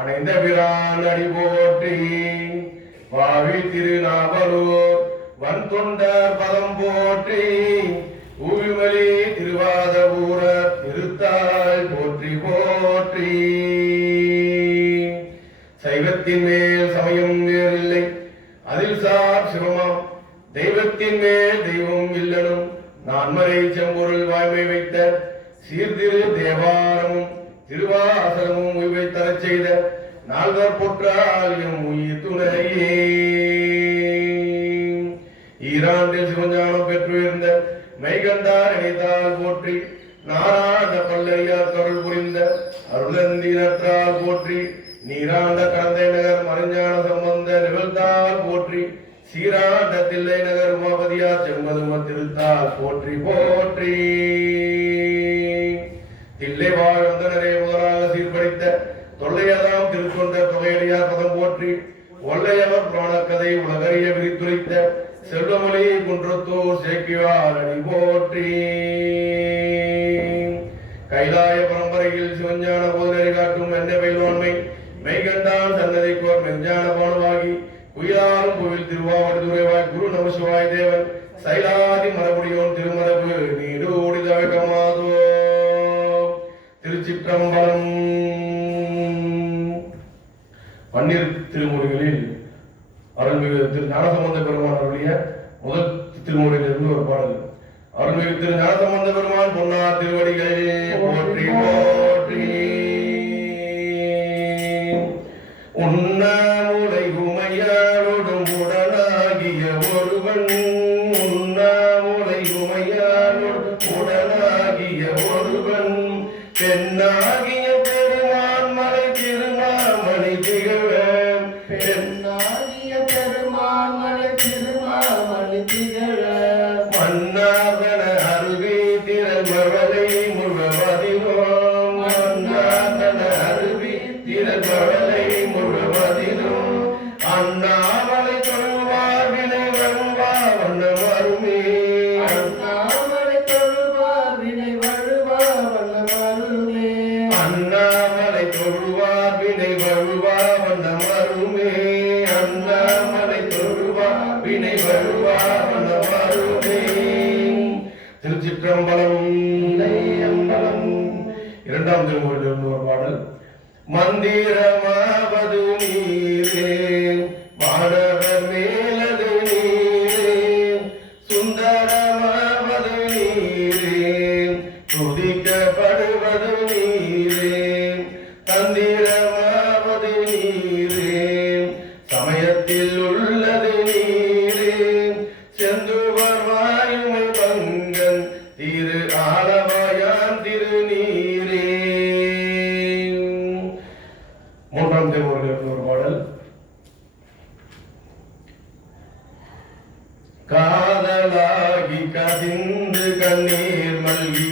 அணைந்த பிரான் அடி போற்றி. வாவி திருநாவலூர் வன் தொண்டர் பதம் போற்றி. ஊவிமலி திருவாதபூர திருத்தாள் போற்றி போற்றி. சைவத்தின் மேல் சமயம் வேறில்லை அதில் சார் சிவமாம். தெய்வத்தின் மேல் தெய்வம் இல்லனும் நான்மறை செம்பொருள் வாய்மை வைத்த சீர்திரு தேவாரமும் திருவாசகமும் உய்வை தரச் செய்த நால்வர் பொற்றால் எம் உயிர் துணையே. ஈராண்டில் சிவஞானம் பெற்றுயர்ந்த மெய்கண்டார் இணைத்தால் போற்றி. நாராயண பல்லையார் கருள் புரிந்த அருளந்தினற்றால் போற்றி. நீராண்ட கந்தை நகர் மறைஞான சம்பந்த நிகழ்ந்தால் போற்றி. சீராண்ட தில்லை நகர் உமாபதியார் செம்பதும திருத்தால் போற்றி போற்றி. தில்லை வாழ்ந்தனரே முதலாக சீர்படித்த தொல்லையதாம் திருத்தொண்ட தொகையடியார் பதம் போற்றி. ஒல்லையவர் புராணக்கதை உலகறிய விரித்துரைத்த செல்வமொழி குன்றத்தூர் சேக்கிவார் அடி போற்றி. கைலாய பரம்பரையில் சிவஞான போதனை காட்டும் என்ன பயில்வான்மை மெய்கண்டான் சன்னதிக்கோர் மெஞ்ஞான பானுவாகி குயிலாரும் கோவில் திருவாவடுதுறைவாய் குரு நமசிவாய் தேவன் சைலாதி மரபுடியோன் திருமரபு நீடூடி தவக்கமாதோ. திருச்சிற்றம்பலம். பன்னிரு திருமொழிகளில் அருள்மிகு திரு ஞானசம்பந்த பெருமான் அருளிய முதல் திருமொழியிலிருந்து ஒரு பாடல். அருள்மிகு திரு ஞானசம்பந்த பெருமான் பொன்னார் திருவடிகள் போற்றி போற்றி. உண்ணாமுலை உமையாரோடும் உடனாகிய ஒருவன். உண்ணாமுலை உமையாரோடும் உடனாகிய ஒருவன். பெண்ணாகிய பெருமான் மலை திருமாமணி திகழ. பெண்ணாகிய பெருமான் மலை திருமாமணி திகழ. மன்னாதன அருவி திறமவளை முழுவதிலும். மன்னாதன அருவி திறமவளை முழுவதிலும். அண்ணாமலை தொழுவார் வினை வழுவா வண்ணம் அருமே. அண்ணாமலை தொழுவார் வினை வழுவா வண்ணம் அருமே. அண்ணாமலை தொழுவார் வினை வழுவா வண்ணம் அருமே. அண்ணாமலை தொழுவார் வினை வழுவா வண்ணம் அருமே. திருச்சிற்றம்பலம். இரண்டாம் திருமொழியிலிருந்து ஒரு பாடல். மந்திரமாவது நீரே மாணவர் மேலது நீரே. சுந்தரமாவது நீரே துதிக்கப்படுவது நீரே. தந்திரமாவது நீரே சமயத்தில் உள்ளது நீரே. செந்துவர் வாயுமை பங்கன் திரு ஆலவாயான் திருநீரே. மூன்றாம் திருமொழியிலிருந்து ஒரு பாடல். காதலாகி கதிந்து கண்ணீர் மல்கி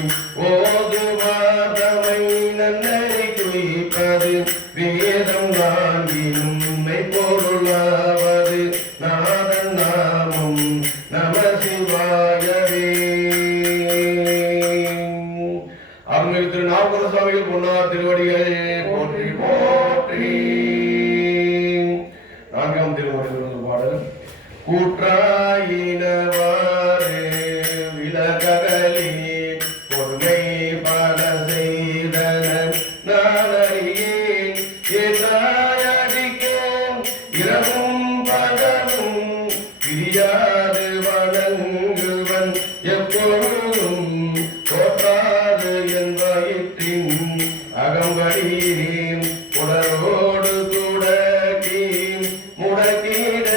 ஓதுவாதமை நன்னறி குய்ப்பது. வேதம் நான்கினும் உண்மை பொருளாவது. நாதன் நாமம் நம சிவாயவே. அருள்மிகு திரு நாவுக்கர சுவாமிகள் பொன்னார் திருவடிகள் போற்றி போற்றி. நான்காம் திருமொழியிலிருந்து பாடல். கூற்றாயினவாறு விலகலி பொறுமை பல செய்தன நானறியேன். ஏதாயடிக்கேன் இரவும் பகலும் பிரியாது வணங்குவன் எப்பொழுதும். தோற்றாது என் வயிற்றின் அகம்படியேன் உடலோடு துடக்கி முடக்கிட.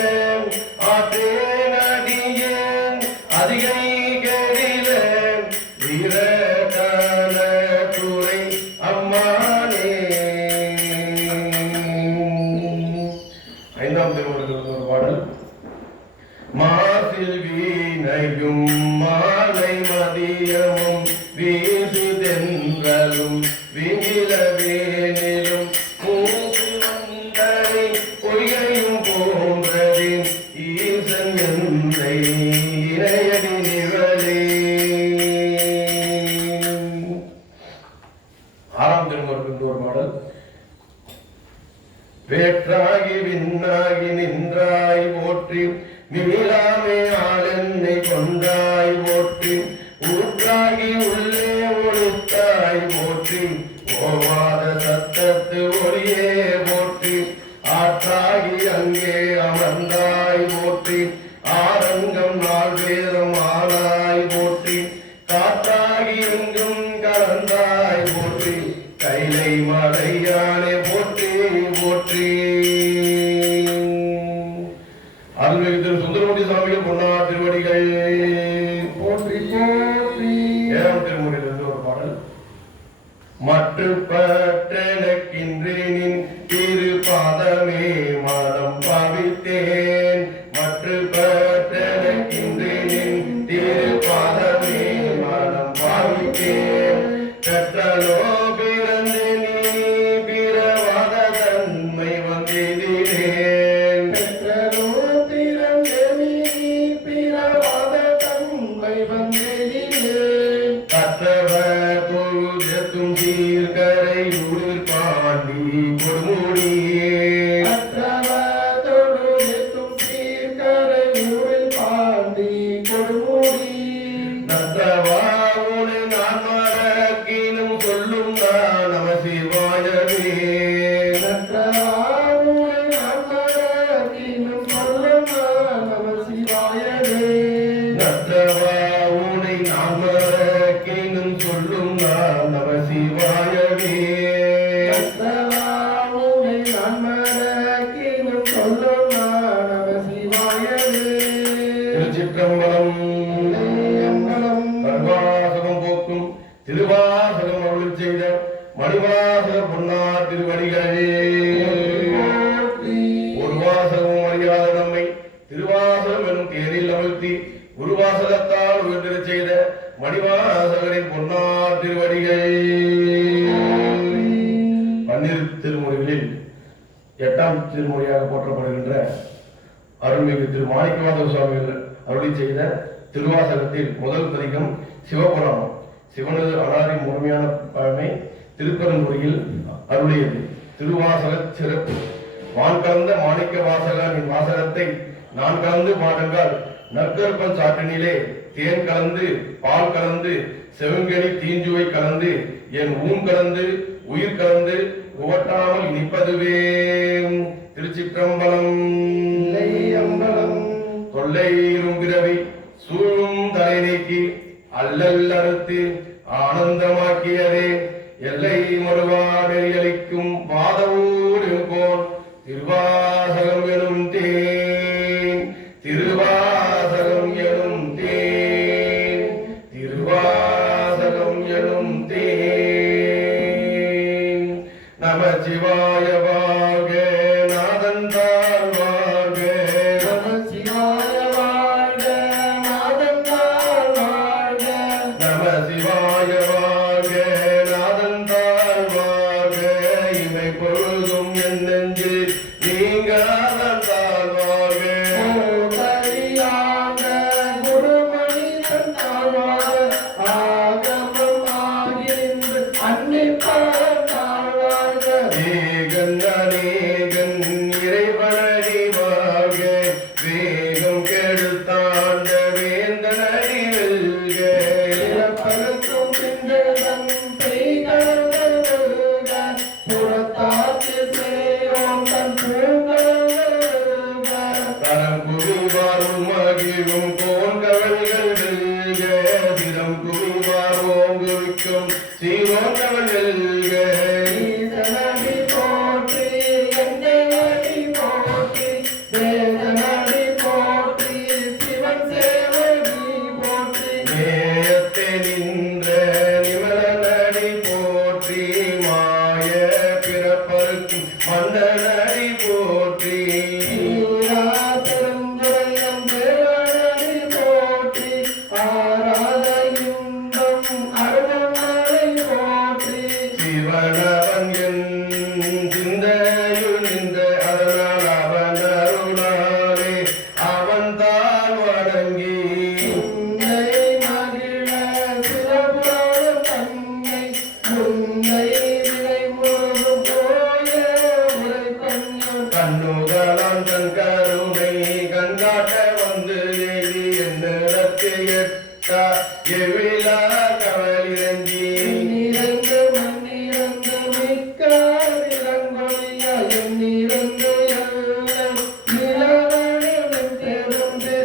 ஆற்றேன் அடியேன் அதிகை கெடில வீரகால துறை அம்மானே. ஐந்தாம் திருமொழியிலிருந்து ஒரு பாடல். மாசில் வீணையும் மாலை மதியமும் வீசு தென்றலும் விங்கில வேனிலும் மூசு வந்தரை பொய்கையும் போன்றது. ஈசன் எந்தை இணையடி நிழலே. ஆறாம் திருமொழியிலிருந்து ஒரு பாடல். வேற்றாகி விண்ணாகி நின்றாய் போற்றி நீலாமே ஆளென்னை கொண்டாய் போற்றி ஊற்றாகி உள்ளே ஒழுத்தாய் போற்றி ஓவாத சத்தத்து ஒளியே போற்றி ஆற்றாகி அங்கே அமர்ந்தாய் போற்றி ஆரங்கம் நாள் வேதம் ஆனாய் போற்றி காற்றாகி எங்கும் கலந்தாய் போற்றி கைலை மலையானே போற்றி போற்றி. அருள்மிகு திரு சுந்தரமூர்த்தி சுவாமிகள் பொன்னார் திருவடிகள் போற்றி போற்றி. ஏழாம் திருமுறையிலிருந்து ஒரு பாடல். மட்டுப்பற்றெனக்கின்றேனின் திரு பாதமே மனம் பாவித்தேன் மட்டுப்பற்றெனக்கின்றேனின் திரு பாதமே மனம் பாவித்தேன் கற்றலோ பிறந்து நீ பிறவாத தன்மை வந்தினேன் கற்றலோ பிறந்து நீ பிறவாத தன்மை வந்தினேன் கற்றவர் தொழுதெத்தும் சீர்கரை உயிர் பாண்டி கொடுமுடியே கற்றவர் தொழுதெத்தும் சீர்கரை ஊரில் பாண்டி கொடுமுடி நற்றவா உனை நான் மறக்கினும் சொல்லும் நான் நம சிவாயவே நற்றவாவுனை அமரக்கினும் சொல்லும் நம சிவாயவே நற்றவா உனை நான் மறக்கினும் சொல்லும் நான் நம சிவாயவே நற்றவாவுனை அமரக்கினும் சொல்லும் நம சிவாயவே திருச்சிற்றம்பலம். எம்பலம் சர்வாசகம் போக்கும் திருவாசகம் அருள் செய்த மணிவாசக பொன்னார் திருவடிகளே போற்றி. ஒரு வாசகம் அறியாத நம்மை திருவாசகம் எனும் தேரில் அமர்த்தி குருவாசகத்தால் உயர்ந்திடச் செய்த மணிவாசகரின் பொன்னார் திருவடிகள். பன்னிரு திருமுறைகளில் 8ஆம் திருமுறையாக போற்றப்படுகின்ற அருள்மிகு திரு மாணிக்கவாசக சுவாமிகள் அருளி செய்த திருவாசகத்தில் முதல் பதிகம் சிவபுராணம். சிவனது அனாதி முழுமையான பழமை திருப்பெருந்துறையில் அருளியது. திருவாசக சிறப்பு. வான் கலந்த மாணிக்க வாசகனின் வாசகத்தை நான் கலந்து பாடுங்கள் நற்கற்பன் சாற்றினிலே தேன் கலந்து பால் கலந்து செவங்கனி தீஞ்சுவை கலந்து என் ஊன் கலந்து உயிர் கலந்து உவட்டாமல் நிற்பதுவே. திருச்சிற்றம்பலம். எம்பலம் தொல்லை இரும்பிறவி சூழும் தலை நீக்கி அல்லல் அறுத்து ஆனந்தமாக்கியதே எல்லை மறுவா நெறியளிக்கும் பாதவூர் போல் திருவாசகம் எனும் தேன் திருவாசகம் எனும் தேன் திருவாசகம் எனும் தேன். நமச்சிவாய வாழ்க நாதன் தாழ் வாழ்க நம சிவாய வாழ்க நாதன் தாழ் வாழ்க நம சிவாய வாழ்க நாதன் தாழ் வாழ்க இமை பொழுதும் என் நெஞ்சில் நீங்காதான் தாழ் வாழ்க ஓதறியாத குருமனிதன் தாழ் வாழ்க ஆகமம் ஆகிருந்து அன்னிப்பார் தாழ் வாழ்க ஏகன் அநேகன் இறைவனடி வாழ்க வேகம் கெடுத்தாண்ட வேந்தனடி வெல்க பிறப்பருக்கும் பின்றதன் பெய்கடல்கள் வெல்க புறத்தாற்று சேயோன் தன் பூங்கடல்கள் வெல்க தரம் குவிவாரும் மகிழும் கோன்கவல்கள் வெல்க திறம் குவிவார் ஓங்குவிக்கும் சீரோங்கவல் வெல்க ஈசனடி போற்றி எந்தையடி போற்றி வேதனடி போற்றி சிவன் சேவடி போற்றி நேயத்தை நின்ற நிமலனடி போற்றி மாய பிறப்பருக்கும் மன்னனடி போற்றி ஈரா பெருந்துரையம் தேவனடி போற்றி ஆராத இன்பம் அருணமலை போற்றி சிவனவன் என் சிந்தையுள் நின்ற அதனால் அவன் அருளாலே அவன் தான் வணங்கி உன்னை மகிழ சிவபுரம் தன்னை முன்னை வினை முழுதும் போய உரை கண்ண கண்ணுகளான் தன் கருணை கண்காட்ட வந்து எய்தி என்னிடத்து எட்டா எவிழா கவலிரஞ்சி நீரந்து மண்ணிரந்து மிக்கார் இளங்கொழியா எண்ணிரந்து எல்லாம் நிலவனும் தெரிந்து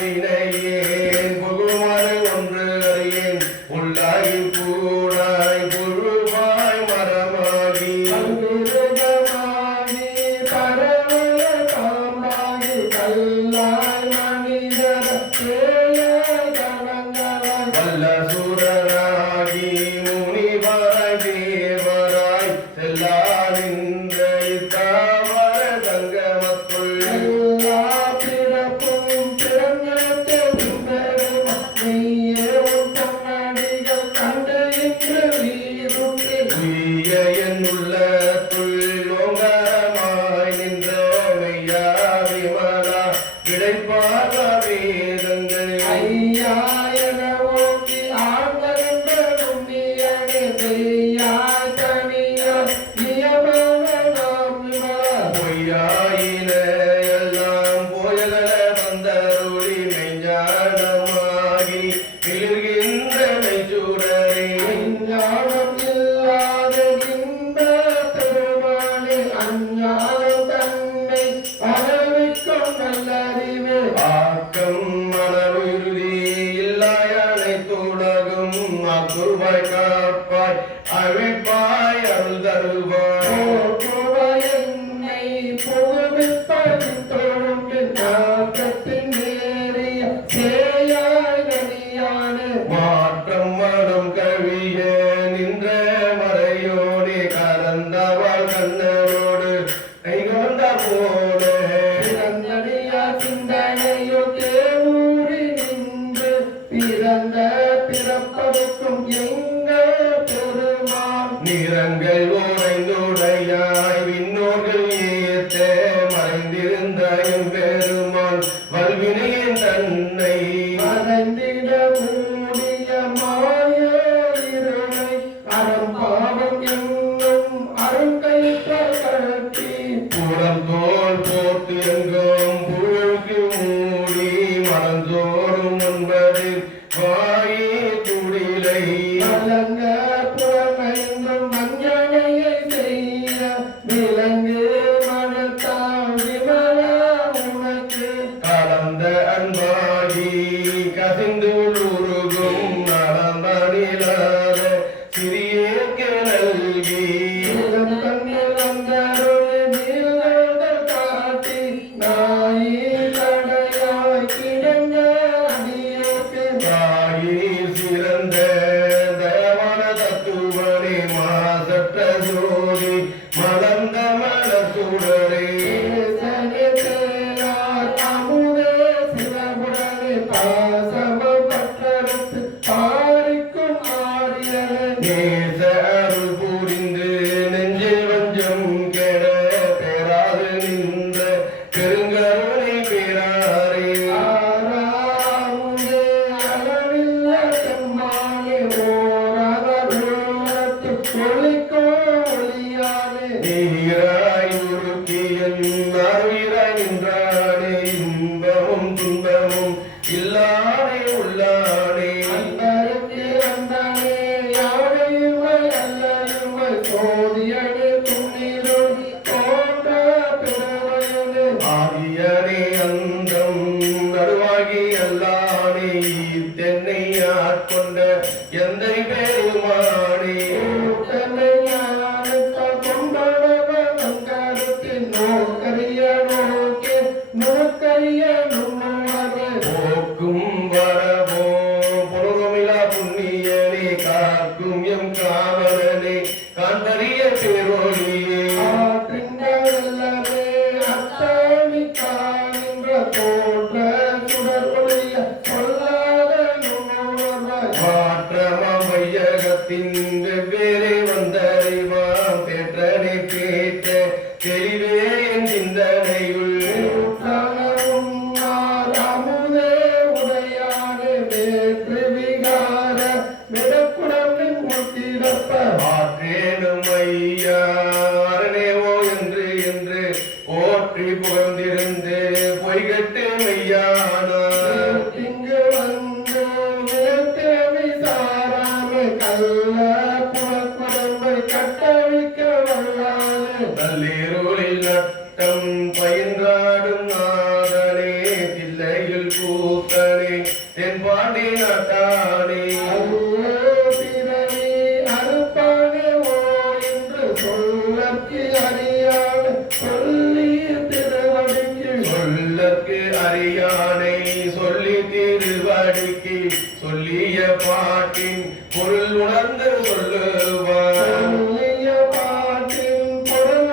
பொல்லாவினையேன் புகுமறு ஒன்று அறியேன் உள்ளாகி பூடாய் புழுவாய் மரமாகி அங்கிருதமாகி பரவல பாம்பாகி கல்லாய் மனிதர் பேயாய் கணங்களாய் வல்ல சூரராகி முனிவராய் தேவராய் செல்லா நின்ற இத்தாவர சங்கமத்துள் எல்லா பிறப்பும் பிறந்தெழுத்தும் பெறும் நீயே உன் பொன்னடிகள் கண்டு இன்று வீருற்று உய்ய என் உள்ளத்துள் ஓங்காரமாய் நின்ற மெய்யா விமலா கிடைப்பாக வேதங்கள் ஐயா என ஓங்கி ஆழ்ந்த நுண்ணியனே மெய்யாய் தனியாய் நியமன நாம் விமலா பொய்யாயின எல்லாம் போயகல வந்தருளி மெய்ஞானமாகி மிளிர்கின்ற மெய்ச்சூடரே ஞானம் இல்லாத இன்ப பெருமானே அஞ்ஞானம் தன்னை பரவிக்கும் நல்லறிவே ஆக்கம் மனவிருதி இல்லாயனை துலகும் அக்குருவாய் காப்பாய் அழிப்பாய் அருள் தருவாய் என்னை புகுவிப்பதின் தொழும்பின் நாட்டத்தின் நேரிய சேயாய் நனியானே மாற்றம் மனம் கவிய நின்ற மறையோனே கலந்தவாள் கண்ணனோடு கைகலந்த போல பிறந்தடியா சிந்தனையோ தேவூரி நின்று பிறந்த பிறப்பதற்கும் எங்க பெருமான் நிறங்கள் ஓரைந்துடையாய் விண்ணோர்கள் ஏத்த மறைந்திருந்த எம்பெருமான் வல்வினையின் தன்னை மறைந்திட மூடிய மாய இருளை அறம்பாவம் என்னும் அருங்கைத்த கழற்றி புறம் தோல் போர்த்து எங்கும் புழுக்கு மூடி மனந்தோறும் ஒன்பது வாயி துடிலை மலங்க புறமைந்தும் மஞ்சனையை செய்ய விலங்கு மனத்தால் விமலா உனக்கு கலந்த அன்பாகி கசிந்து உருகும் நடந்தனிலாத சிறியேற்க நல்கி இளம் கண்ணில் வந்தருளி நீலங்கள் காட்டி நாயி கடையாய் கிடந்த அடியோக்கு தாயே சிறந்த தயவன தத்துவனே மாசற்ற ஜோதி மலர்ந்த மலர் சுடரே தேசனே தேனார் அமுதே சிவபுரனே பாசமப்பட்டறுத்து பாரிக்கும் ஆரியனே நேச அருள் புரிந்து நெஞ்சில் வஞ்சம் கெட பெறாது நின்ற பெருங்கருணை பெறாரே ஆறாமுதே அளவில்ல செம்மானே ஓரகூரத்து ஒளிக்கும் ஒளியானே நீராய் உருக்கியன் அருவிராய் நின்றானே இன்பமும் துன்பமும் இல்லானே உள்ளானே அன்பருக்கு அந்தனே யாவையுமை அல்லலுமை சோதியனே துணிதொழி தோன்ற பெருமையனே ஆதியனே அந்தம் நடுவாகி அல்லானே தென்னை ஆட்கொண்ட எந்தை பெருமானே தன்னை ஞானத்தால் கொண்டவன அங்கருத்தின் நோக்கரிய நோக்கே நோக்கரிய நுண்ணுணர்வே போக்கும் வரவோ பொருளமிலா புண்ணியனே காக்கும் எம் காவலனே காண்பறிய பேரொழியே ஆற்றின்றவல்லவே அத்தாமி காண்கின்ற தோன்ற சுடர் ஒளிய சொல்லாத நுண்ணுணர்வாய் மாற்றமாம் வையகத்தின் வெவ்வேறே வந்தறிவாம் பெற்றனை கேட்ட தெளிவே என் சிந்தனையுள் உற்றனவும் அமுதே உடையானே வேற்று விகார விடக்குடம்பின் முத்திடப்ப ஆற்றேனும் ஐயா அரணேவோ என்று நள்ளிருளில் நட்டம் பயின்றாடும் நாதனே தில்லையில் கூத்தனே தென்பாண்டி நாட்டானே அறியானை சொல்லி திருவடிக்கு சொல்லிய பாட்டின் பொருள் உணர்ந்து சொல்லுவார் சொல்லிய பாட்டின் பொருள்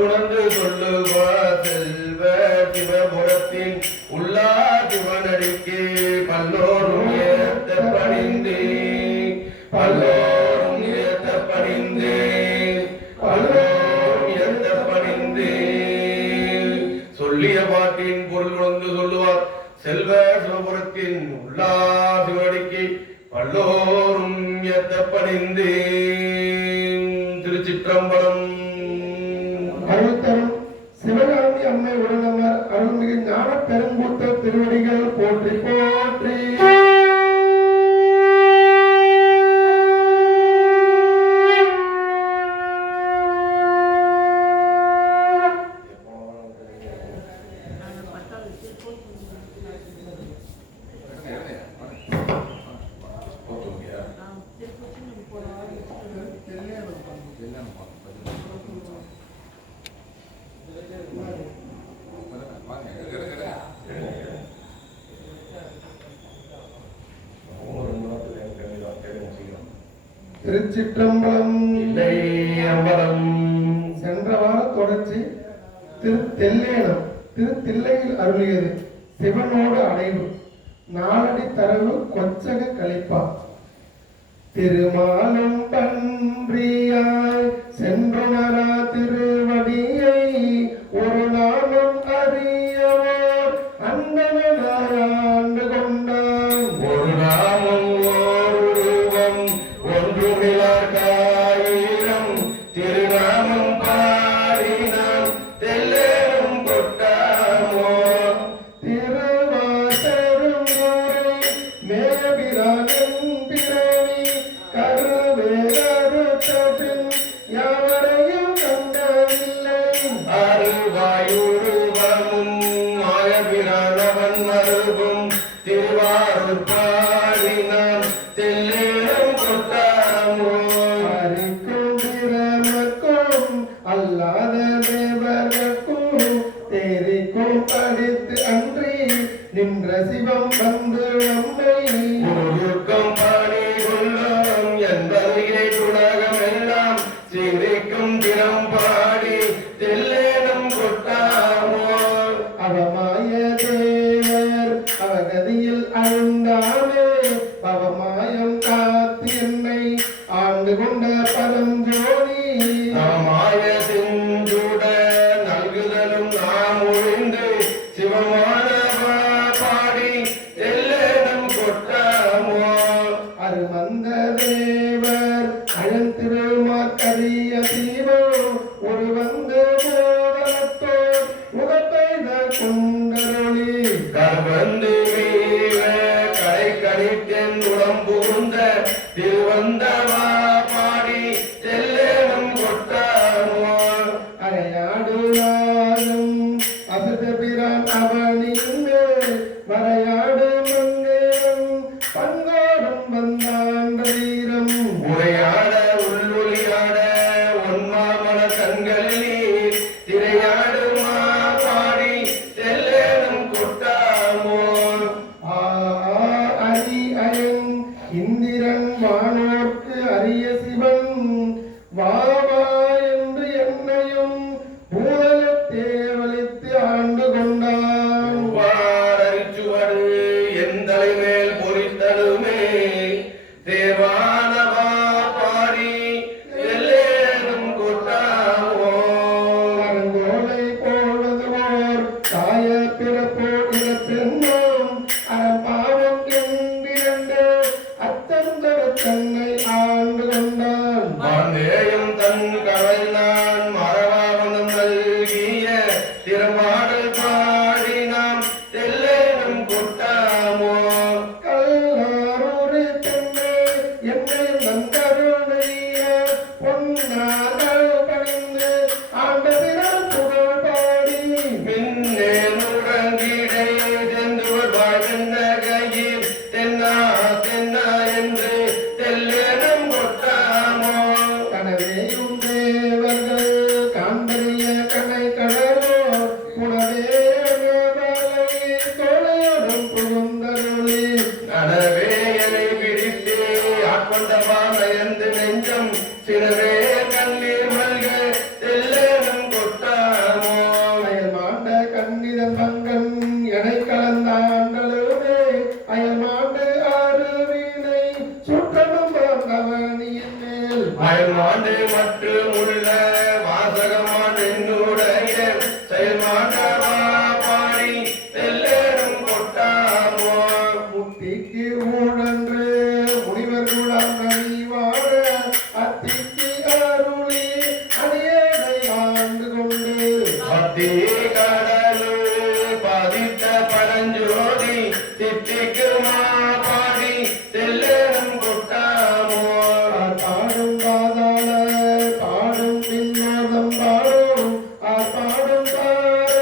உணர்ந்து சொல்லுவார் செல்வ சிவபுரத்தின் உள்ளா சிவனடிக்கு பல்லோரும் ஏத்த பணிந்தே பல்லோரும் ஏத்த பணிந்தே பல்லோரும் ஏத்த பணிந்தே சொல்லிய பாட்டின் பொருள் உணர்ந்து சொல்லுவார் செல்வ சிவபுரத்தின் உள்ளா சிவனடிக்கு பல்லோரும் ஏத்த பணிந்தே. திருச்சிற்றம்பலம். அருள்தரும் சிவகாமி அம்மை உடனமர் அருள்மிகு ஞான பெருங்கூட்ட திருவடிகள் போற்றி போற்றி. திருச்சிற்றம்பலம். சென்ற வார தொடர்ச்சி திருத்தெல்லேனம் திருத்தில்லையில் அருளியது சிவனோடு அடைவு நாளடி தரவு கொச்சக கழிப்பா. திருமாலும் பன்றியாய் சென்றுணரா திருவடியை ஒரு நாளும் அறியவோர் அந்தனாண்டு கொண்டான். ஒரு நாமம் ஓர் உருவம் ஒன்றுமிலாயிரம் திருநாமம் பாடினான் தெல்லேரும் கொட்டாமோ. திருவாசரும் மேபிரானின் பிறவி கருவேறுத்தபின் யாவரையும் கண்டதில்லை. அருவாயுருவமும் மாயபிரானவன் மருகும் திருவாரூர் பாடினான் தெல்லேரும் கொட்டாமோ. அரிக்கும் பிறமக்கும் அல்லாத தேவர்க்கும் தேரிக்கும் படித்து அன்றி நின்ற சிவம் வந்து நம்மை முழுக்கம் பாடி கொள்ளும் என்பதிலே உலகம் எல்லாம் சிரிக்கும் திறம் பாடி தெல்லேனும் கொட்டாமோ. அவமாய தேவர் அவகதியில் அழுந்தாமே பவமாயம் காத்து என்னை ஆண்டு கொண்ட பரஞ்சோதி. மாய செஞ்சுட நல்குதலும் நாம் ஒழிந்து சிவமானவா பாடி தெல்லேனும் கொட்டாமோ. அருமந்த தேவர் அழந்திருமாக்கரிய சீவோ ஒரு வந்து போதலத்தோர் முகப்பெய்த கொண்டருளி. கர்வந்து வீர கடை கணித்தென் உடம்புகுந்த திருவந்தவா பாடி தெல்லேனும் கொட்டாமோ. அரையாடு நாளும் அசத பிரான் அவனியின் மேல் வரையாடு மங்கேயம் பங்கோடும் வந்தான் வீரம். உரையாட உள்ளொலியாட ஒன்மாமல கண்களில் திரையாடுமா பாடி தெல்லேனும் கொட்டாமோ. அரி அயன் இந்திரன் வானோர்க்கு அரிய சிவன் வாவா என்று என்னையும் பூதலத்தே வலித்து ஆண்டு கொண்டான். வாரறிச்சுவடு கடந்தாண்டலுமே அயமாண்டு அருவினை சுற்றமும் வந்தவனியின் மேல் அயல்மாண்டு மற்றும் உள்ள வாசகமான் என்னுடைய செயல்மாண்டவா பாடி தெல்லேறும் கொட்டாமோ முத்திக்கு ஊழன்று முனிவர் குலம் நனிவாழ அத்திக்கு அருளி அடியேனை ஆண்டு கொண்டு பத்தி கடலு பதித்த பரஞ்சோதி தித்திக்கு மாபாடி தெல்லேறும் கொட்டாமோ பாடும் பாதாள பாடும் பின்னோதம் பாடும் பாடும் தார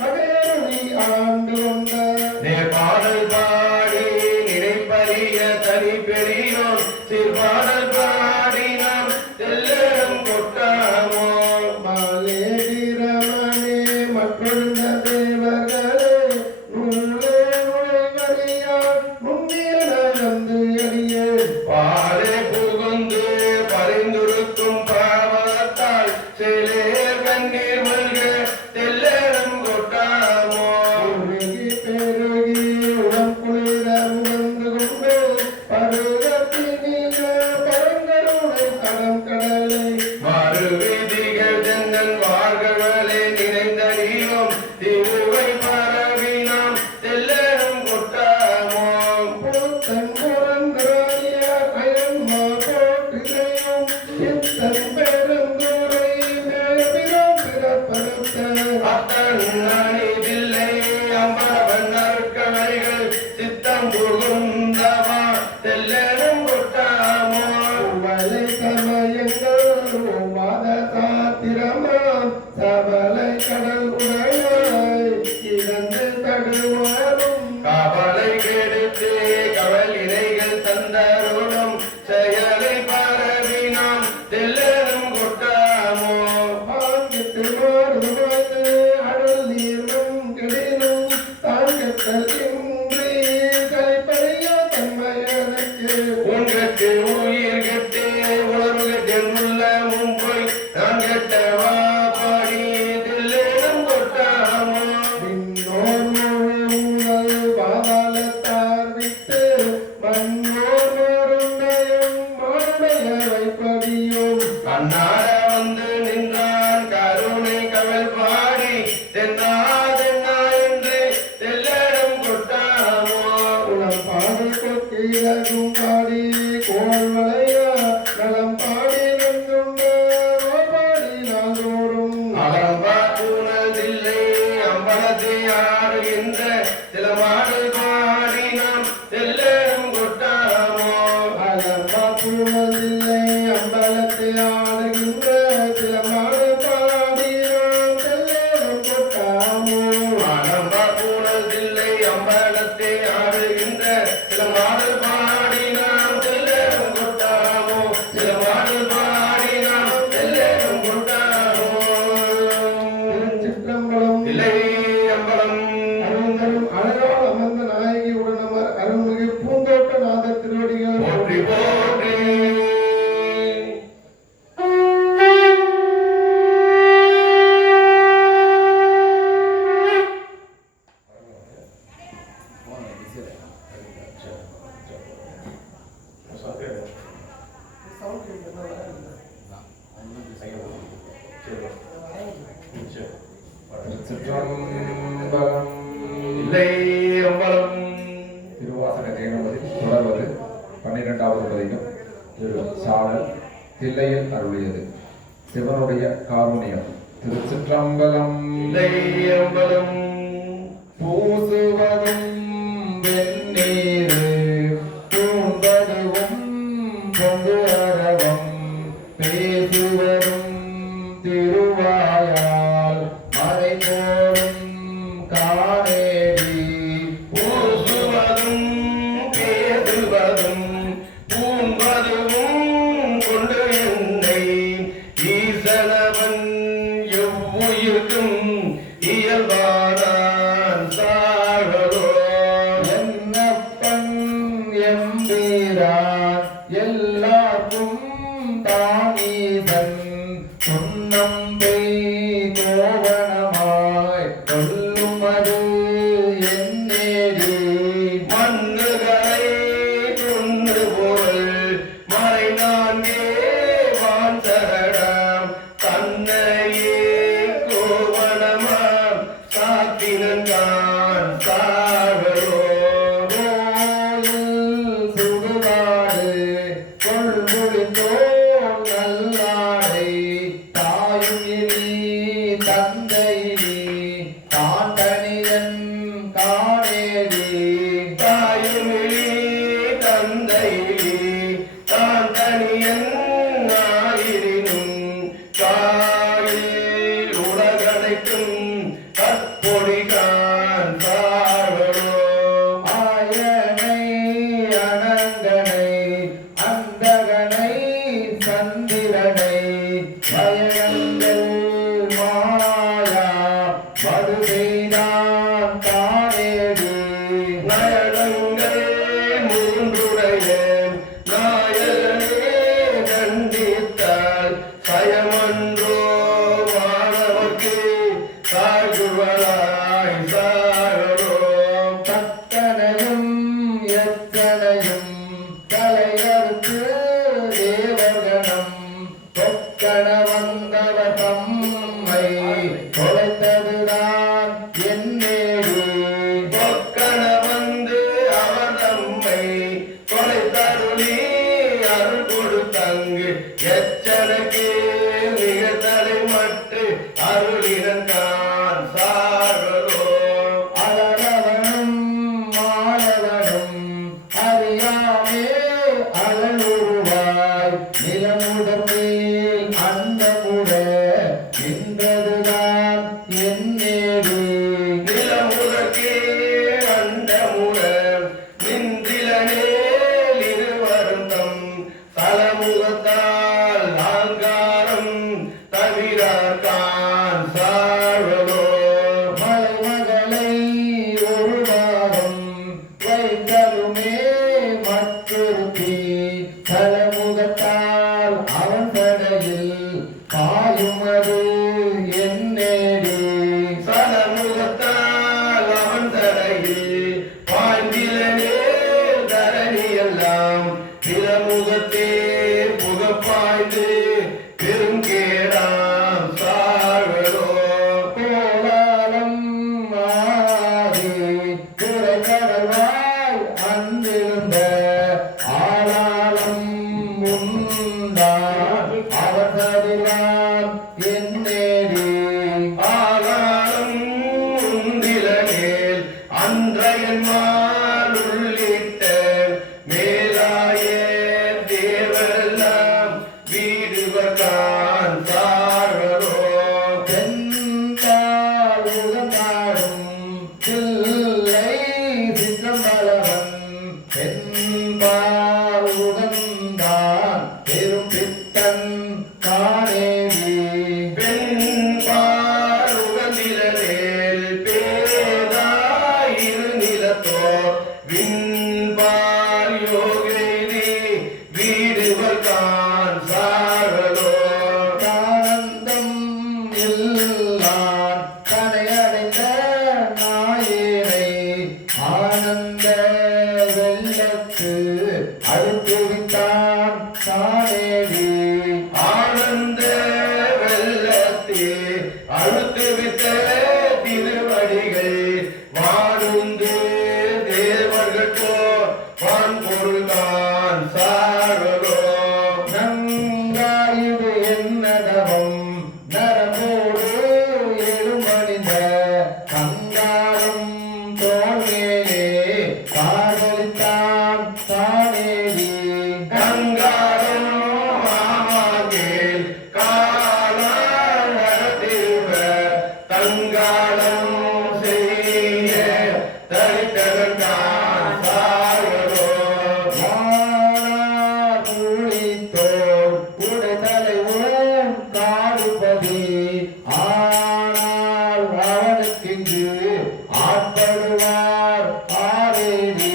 மகேருளி ஆண்டு வந்த பாடல் பாடி நினைப்பறிய தனி பெரியோர் சிறுபாடல் பாடினாம் தெல்லேறும் கொட்டாமோ மாலேதிரமணே மற்றொருந்த தேவர்களே நூலே நுழைவறியார் முன்னிய நந்து அடியே பாலே புகுந்து பரிந்துருக்கும் பாவத்தால் சிலே கண்ணீர் மல்க தெல்லேறும் கொட்டாமோ பெருகி பெருகி உடம் குளிர உணர்ந்து கொண்டு பருகத்தினிய பரங்கருணை தடம் கடலை மறுவிதிகள் ஜன்னன் வார்களே நினைந்தறியோம் திருவை பரவினாம் தெல்லேறும் கொட்டாமோ பூத்தன் புறந்தராய அயன்மா போற்றினையும் சித்தன் பெருந்துரை மேற்பிறம் பிறப்படுத்த அத்தன் அணிதில்லை அம்பவன் அருட்கணைகள் சித்தம் புகுந்தவா தெல்லேறும் கொட்டாமோ வலை சமயங்கள் வாத சாத்திரமாம் சபலை கடல் உடையாய் இழந்து தடுமாறும் கவலை கெடுத்து கவலினைகள் தந்தருளும் செயலை பரவினாம் தெல்லேறும் கொட்டாமோ பாங்கிட்டு மாறுவது அடல் நீரும் கெடினும் தாங்கத்தல் இன்றி கலைப்பறியா தன்மையனுக்கு உங்கட்டு உயிர் கெட்டு உணர்வு கெட்டுள்ள முன்போய் நான் கெட்டவா பாடி தெல்லேறும் கொட்டாமோ விண்ணோர் முழுங்கள் பாதாளத்தார் விட்டு மண்ணோர் மருண்டையும் மாண்டைய வைப்பதியும் கண்ணார வந்து நின்றான் கருணை கவல் பாடி தென்னா தென்னா என்று தெல்லேறும் கொட்டாமோ குளம் பாடி கொக்கிலகும் பாடி கோள் வளையா நலம் பாடி வந்துண்ட பாடி நாள்தோறும் அலம்பா தூணதில்லை அம்பலத்தை ஆடுகின்ற சில மாடு பாடி நாம் தெல்லேறும் கொட்டாமோ அலம்பா பூமதில்லை அம்பலத்தை ஆடுகின்ற சில மாடு பாடி நாம் செல்லேறும் கொட்டாமோ அலம்பா தூணதில்லை அம்பலத்தை ஆடுகின்ற சில மாடு பாடி நாம் தெல்லேறும் கொட்டாமோ சில மாடு பாடி நாம் தெல்லேறும் கொட்டாமோ திருச்சிற்றம்பலம் இல்லை அம்பலம் அருந்தரும் அழகால் அமர்ந்த நாயகி உடனமர் அருள்மிகு பூந்தோட்ட நாத திருவடிகள் போற்றி போற்றி திருச்சிற்றம்பலம். இல்லை அம்பலம் திருவாசக தேனமதில் தொடர்வது 12வது பதிகம். திரு சாடல் தில்லையில் அருளியது சிவனுடைய காருண்யம். திருச்சிற்றம்பலம். இல்லை அம்பலம் பூசுவதும் வெந்நீரு பூம்பதுவும் பொங்கு அரவம் பேசுவதும் திருவாயால் மறை போலும் காணேடி பூசுவதும் பேசுவதும் பூம்பதுவும் கொண்டு என்னை ஈசனவன் எவ்வுயிர்க்கும் இயல்பானான் பெருமாள் உள்ளிட்ட மேலாய தேவரெல்லாம் வீடுவர்கான் சார்வரோ தென்பால் உகந்தாடும் தில்லை சிற்றம்பலவன் தென்பால் உகந்தான் பெரும் பித்தன் காணேவி பெண்பால் உகந்திலனேல் பேதாயிரு நிலத்தோர் விண்பால் யோகினி வீடுவர்கான் சார்வரோ ஆனந்தம் இல்லான் கரையடைந்த நாயேனை ஆனந்த வெள்ளத்து அடுத்துவிட்டான் காணேவி ஆனந்த வெள்ளத்தே அழுத்துவிட்ட திருவடிகள் வாழுந்து தேவர்களோ வான்பொருள்தான் சார்வரோ நங்காயுடு என்னதவம் நரம்போடு எழுமணிந்த கங்காரும் தோல்மேலே காதலித்தான் தானேவி கங்காரம் மாமாகேல் காலால் நடத்திருவ தங்காலம் செய்ய தரித்தகத்தான் சார்வரோ புள்ளித்தோள் உடைதலை ஓம் காடுபதி ஆனால் அவனுக்கிங்கு ஆட்படுவார் ஆரேடி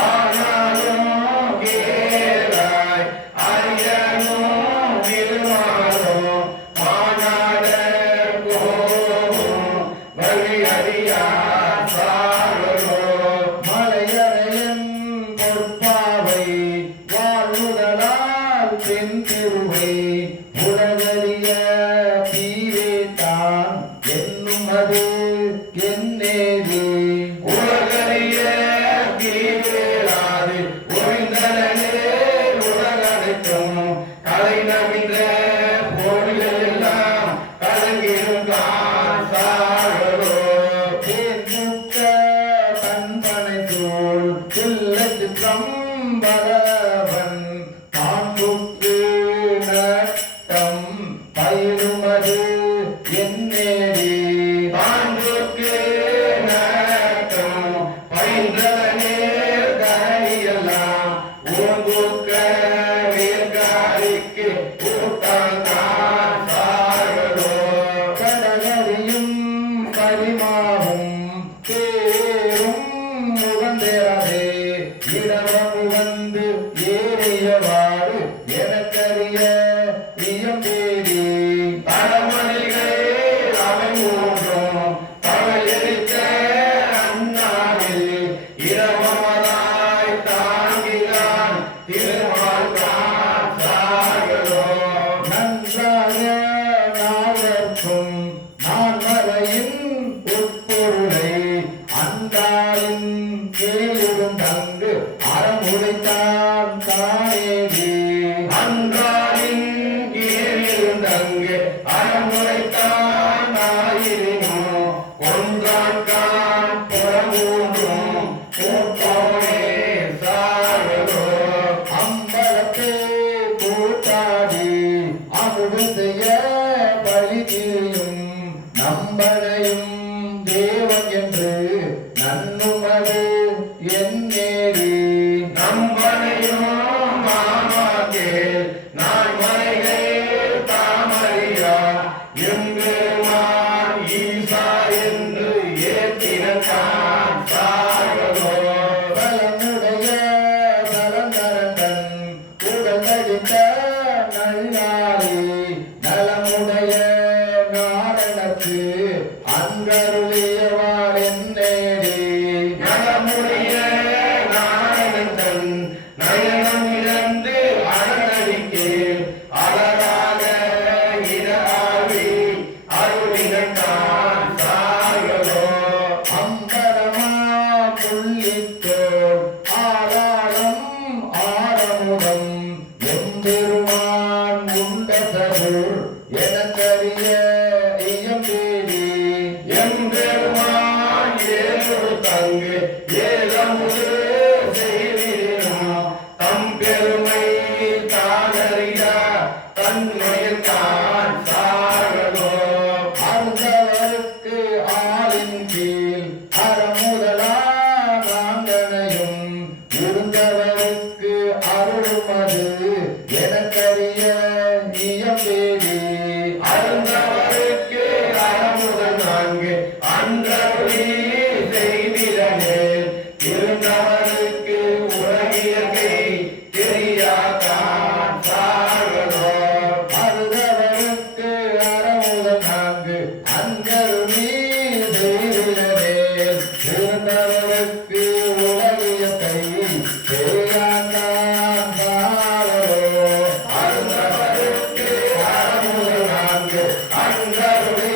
ஆனாலும் கேளாய் அரியனும் திருமாலும் மாநாட கோவும் வழி அறியார் சார்வரோ மலையறையன் பொற்பாவை வாழ்வுதலால் தென் திருவை உலகறிய பீவேட்டான் என்னும் அது என்னேதி உலகறிய தீவேளாது ஒழிந்தனே உலகனைத்தும் கலை நவின்ற பொருளெல்லாம் கலங்கிடும் கான் சார்வரோ தேர்முக்க தன்பனை சூழ் தில்லத்து கம்பரவன் தான்புக்கு நட்டம் பயிலுமது என்னேடி பாண்டுக்கு நட்டம் பயின்றவனே தரணியெல்லாம் ஓங்குக்க வேர்காரிக்கு கூட்டான் சார்வரோ கடலறியும் பரிமாவும் தேரும் முகந்தேரே இடவம் வந்து ஏறியவாறு எனக்கறிய இயம்பேடி பழமொழிகள் அவை மூன்றும் பகலெரித்த அந்நாளில் இரவமதாய் தாங்கினான் திருமால்கான் சார்வரோ நன்றாக நாவர்க்கும் நான் மறையின் உட்பொருளை அன்றாளின் கீழிடும் தங்கு அறமுடைத்தான் காணேவி அன்றாலின் கீழிருந்தங்கு அறமுறைத்தான் ஆயிரினும் ஒன்றான்கான் புறமூன்றும் கூட்டோனே சார்வரோ அம்பலத்தே கூட்டாடி அமுது செய்ய பழி தீயும் நம்பனையும் தேவன் என்று நன்னுமது என்னேடி நம்பனையும் மாமாக்கே நான் மறைகள் தாமறியா எம்பெருமான் ஈசா என்று ஏற்றினான் சார்வரோ பலமுடைய பலந்தரன் உடலடித்த நல்லாரி நலமுடைய நாரணக்கு அன்றருளியவார் என்னேடி நலமுடைய நாரணன் நயனம் இழந்து அரணடிக்கு அழகாக இராவி அருளினான் சார்வரோ அம்பரமா புள்ளித்தோள் ஆளாளம் ஆரமுதம் எம்பெருமான் உண்டதருள் எனக்கறிய இயம்பேடி எம்பெருமான் ஏழு தங்கு அன்பருக்கு உலகிய கை பெரியாண்டான் பாரோ அருந்தவருக்கு அறமுறை நான்கு அன்பருளே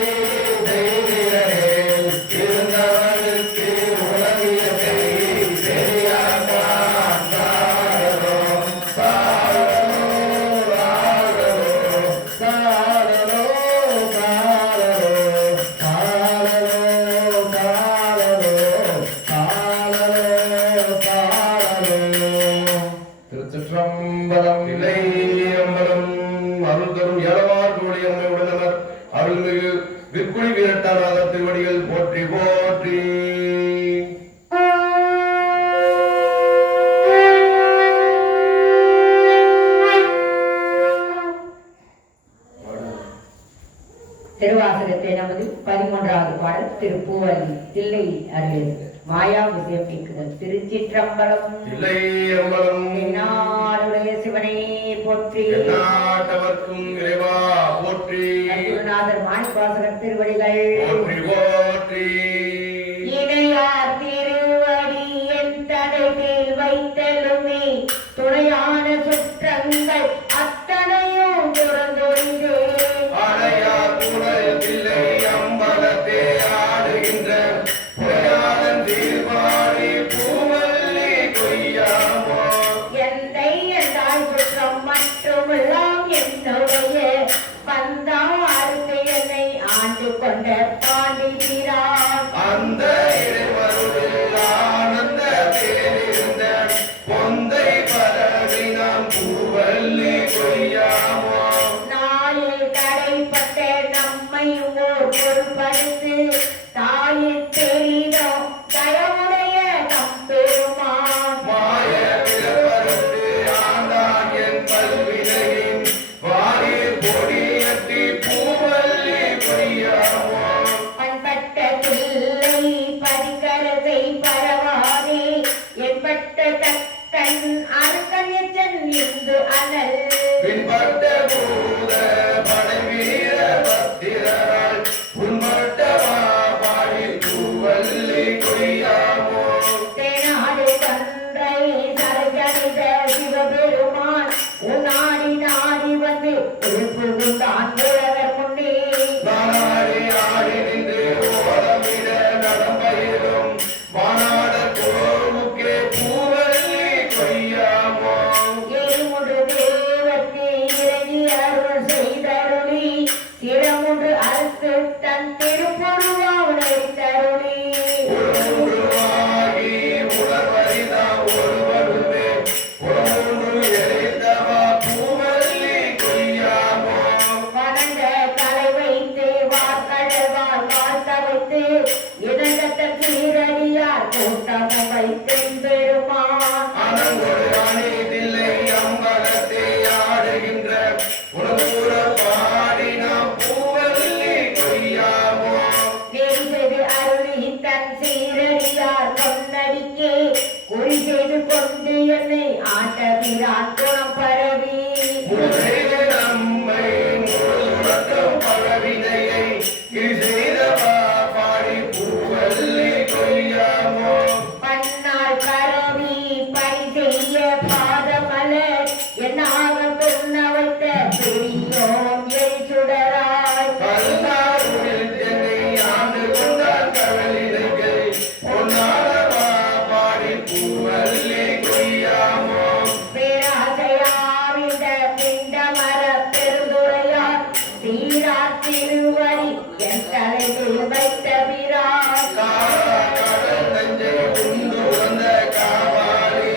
செய்கிறேன் இருந்தவருக்கு உலகிய கை பெரியாண்டான் பாரோ பாரோ பாரோ திருச்சிற்றம்பலம். இல்லை அம்பலம் அருள் தரும் ஏழவார் கோடி அம்மை உடனவர் அருள்மிகு விற்குழி வீரட்டாராத திருவடிகள் போற்றி போற்றி. திருவாசகத்தை நமது 13வது பாடல் திருப்பூவல்லி தில்லை அருள் மாயாபுசியம் நீக்குதல். திருச்சிற்றம்பலம். இல்லை அம்பலம் நாடுடைய சிவனை போற்றி. நாட்டவர்க்கும் இறைவா போற்றி. குருநாதர் மாணிக்கவாசகர் திருவடிகள் போற்றி போற்றி. இணையார் திருவடி என் தலையில் வைத்தலுமே துணையான சுற்றங்கள் அத்தனையும் துறந்தொழிந்தே அடையா குடத்தில்லை அம்பலத்தே ஆடுகின்ற புறையாளன் தீர்வாடி பூவல்லி கொய்யாமோ எந்தை என்றால் சுற்றம் மட்டுமெல்லாம் என்னுடைய பந்தாம் அறுத்து என்னை ஆண்டு கொண்ட பாண்டிகிறான் அந்த இறைவருள் ஆனந்த தேனிருந்த பொந்தை பரவி நாம் பூவல்லி கொய்யாமோ நாயில் தடைப்பட்ட நம்மை ஓர் பொருள்படுத்து தாயில் தெரிதோம் தயவுடைய தம்பெருமான் மாய பிறப்பறுத்து ஆண்டான் என் பல்வினையின் வாயில் பொடியட்டி பூவல்லி கொய்யாமோ பண்பட்ட பிள்ளை பதிக்கரசை பரவாதே என்பட்ட தக்கன் அருக்கஞ்சன் இந்து அனல் பின்பட்ட பூத படைவீர பத்திரரால் உண்பட்ட பாடி பூவல்லி கொய்யாமோ தேனாடு கன்றை சரஜனித சிவபெருமான் உன்னாடி நாடி வந்து புகுந்தான் உலகர் முன்னே நானாடி ஆடி நின்று ஓடமிட நடம்பயிலும் மாநாட கோவுக்கே பூவல்லி கொய்யாமோ ஏழுமுடு தேவர்க்கு இறங்கி அருள் செய்தருளி சிறமுடு அறுத்து தன் திருப்பொருவாவுனை தருளி உருவாகி உணர்வறிதாம் ஒருவருமே உறவுன்று எரிந்தவா பூவல்லி கொய்யாமோ வணங்க தலை வைத்து வார்கடவார் வாழ்த்த வைத்து இணங்கத்தன் சீரடியார் கூட்டமும் வைத்தென் பெருமான் அனங்கொடு அணிதில்லை அம்பலத்தை ஆடுகின்ற உணவுற பாடி நாம் பூவல்லி கொய்யாமோ நெறி செய்து அருளி தன் சீரடியார் பொன்னடிக்கே குறி செய்து கொண்டு என்னை ஆட்டபிரான் குணம் பரவி முறையே நம்மை முழுதுணக்கம் பழவினையை கிழிசெய்தவா பாடி பூவல்லி கொய்யாமோ பன்னாள் பரவி பணி செய்ய பாதமலர் என்னாக பொன்ன வைத்த பெரியோம் எரி சுடராய் கல்லாருள் என்னை ஆண்டு கொண்டான் கவலினைகள் பொன்னாடவா பாடி பூவல்லி கொய்யாமோ பேராசையாவிந்த பிண்டமர பெருந்துரையார் சீரா திருவடி என் தலையில் வைத்த பிரான் கடல் நெஞ்சை உண்டு வந்த காவாலி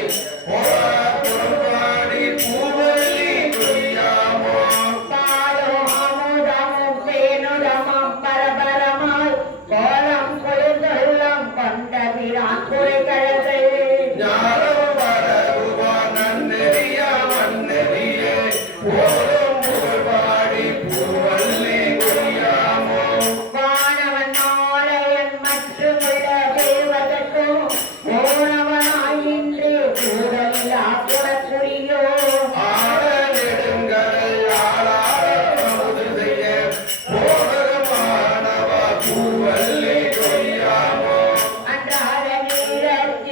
புறப்பாடி பூவல்லி கொய்யாமோ பாலோ அமுதமும் பேனுதமும் பரபரமாய் கோலம் கொழுந்தொள்ளம் கொண்ட பிரான் குறைகழல்கள் ஞானம் வரவுவான் நன்னெறியா மன்னெறியே போலும் புகழ்பாடி பூவல்லி கொய்யாமோ வானவன் மாலையன் மற்றுமுள்ள தேவதற்கும் ஓனவனாயின்று கூடலிலா குலக்குரியோ ஆட நெடுங்கடல் ஆளாட அமுது செய்ய போனகமானவா பூவல்லி கொய்யாமோ அன்றாட நீரற்கு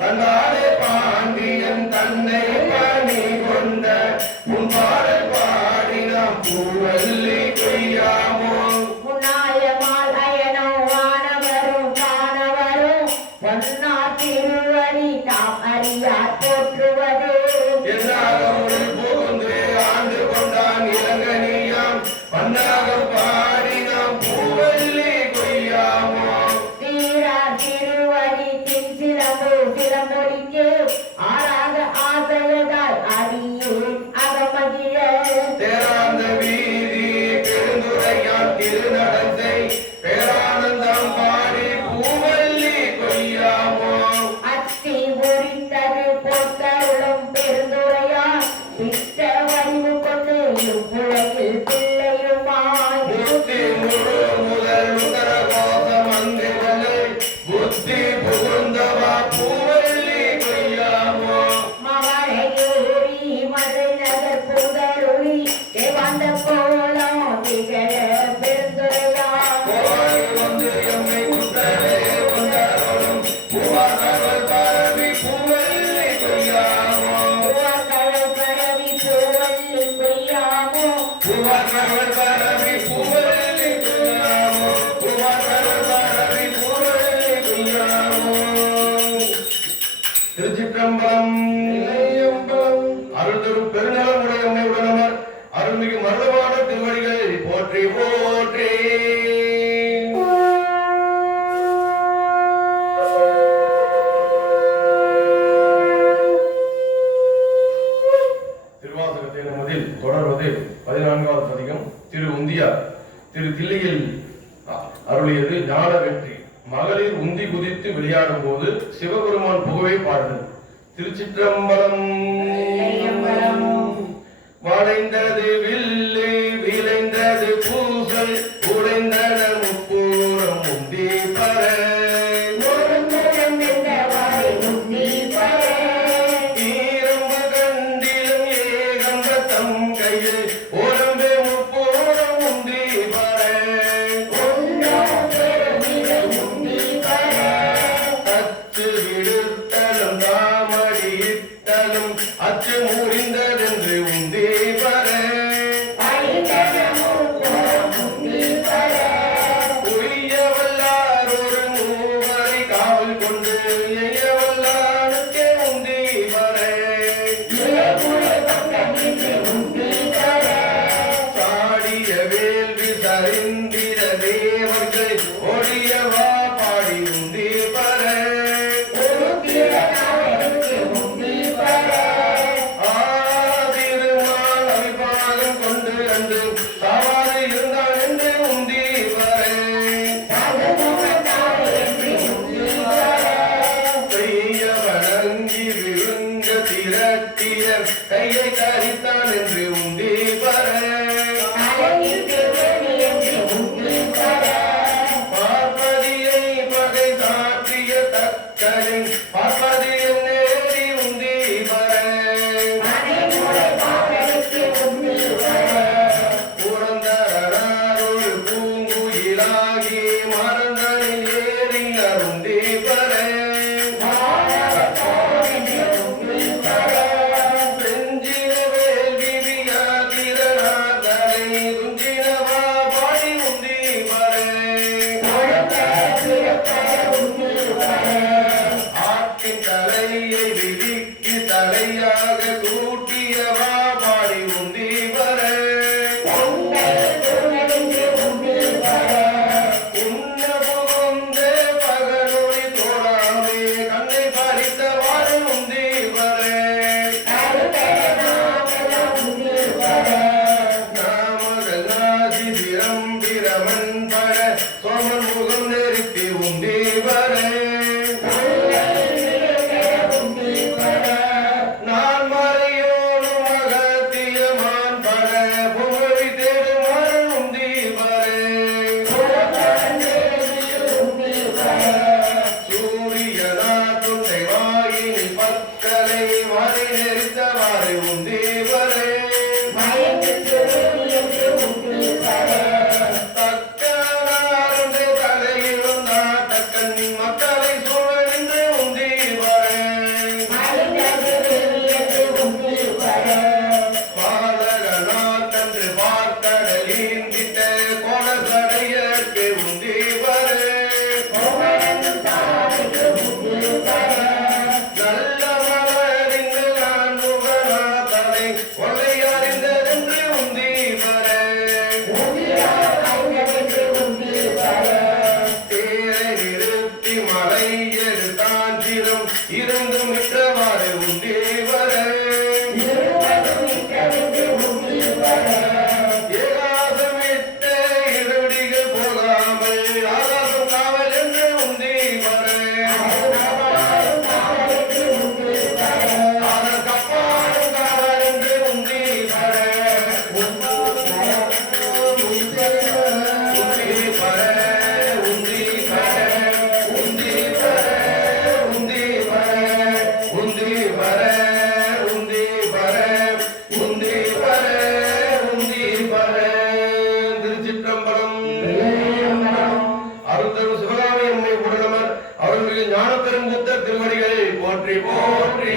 தன்னாலே பாண்டியன் தன்னை பணி கொண்ட உன்பாடல் பாடி நாம் பூவல்லி கொய்யாமோ முன்னாயமால் அயனோ வானவரும் காணவரும் பொன்னா திருவடி தாம் அறியார் போற்றுவது என்னாகமுள் புகுந்து ஆண்டு கொண்டான் இளங்கனியாம் பண்ணாக பாடி நாம் பூவல்லி கொய்யாமோ சீரார் திருவடி தின் சிலம்பு சிலம்பொலிக்கு ஆறாக ஆசையதால் அடியே அகமகிழ தேராந்த வீதி பெருந்துரையான் திருநடத்தை பேரானந்தம் பாடி பூவல்லி கொய்யாமோ அத்தி உரித்தது பொத்தருளும் பெருந்துரையா பித்த வடிவு கொண்டு இவ்வுலகில் பிள்ளையுமாய் புத்தி முழு முதல் உதர கோச மந்திரலை புத்தி புகுந்தவா பூவல்லி கொய்யாமோ மவரையூரி மதுநகர் புதருளி தேவாந்த கோலம் திகழ பெருந்துரையா கோவாய் வந்து எம்மை குத்தரே கொண்டாரோடும் பூவார்கள் பரவி பூவல்லி கொய்யாமோ பூவார்கள் பரவி பூவல்லி கொய்யாமோ பூவார்கள் பரவி பூவல்லி கொய்யாமோ பூவார்கள் பரவி பூவல்லி கொய்யாமோ திருச்சிற்றம்பலம் இளையம்பலம் அருள்தரும் பெருநலம் உடையம்மை உடனமர் அருள்மிகு மருளவான திருவடிகள் போற்றி போற்றி திருவாசகத்தை நமதில் தொடர்வது 14வது பதிகம் திரு உந்தியார் திரு தில்லையில் அருளியது ஞான வெற்றி மகளிர் உந்தி குதித்து விளையாடும் போது சிவபெருமான் புகவை பாடுதல் திருச்சிற்றம்பலம் வளைந்தது வில்லு விளைந்தது பூசல் உடைந்தன முப்பூரம் உந்தி பர ஈரம்பு கண்டிலும் ஏகம்ப தம் கையில் உடம்பே முப்பூரம் உந்தி பர அச்சு விடுத்தலும் தாமடி இட்டலும் அச்சு முடிந்ததென்று உந்தி பர உய்யவல்லார் ஒரு மூவரை காவல் கொண்டு எய்யவல்லானுக்கே உந்தி பர சாடிய வேள்வி சரிந்திர தேவர்கள் ஒடியவா பாடி உந்தி பர ஆதிருமால் அபிபாகம் கொண்டு அன்று சவாரி இருந்தான் என்று உந்தி பர பெய்ய வணங்கி விழுங்க திரட்டிய கையை கரித்தான் என்று உந்தி பர பார்ப்பதியை பகை சாற்றிய தக்கலின் பார்ப்பதியும் நேரி உந்தி பர புறந்தரனாரோடு பூங்குயிலாகி மறந்தனில் ஏறி அருந்தி பர செஞ்சின வேள்வி வியாதிரனாதனை துஞ்சினவா பாடி உந்தி பர ஆற்ற பெருங்குத்த திருவடிகளை போற்றி போற்றி.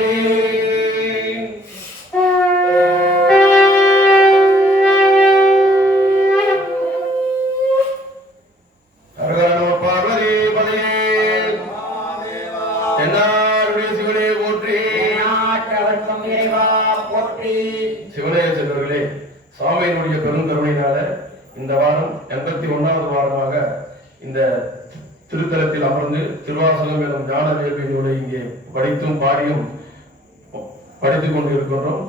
சிவனைய செல்வர்களே, சாமியினுடைய பெருங்கருணையினால இந்த வாரம் 81வது வாரமாக இந்த திருத்தலத்தில் அமர்ந்து திருவாசகம் எனும் ஞான வேள்வி நூலை இங்கே படித்தும் பாடியும் படித்துக் கொண்டிருக்கின்றோம்.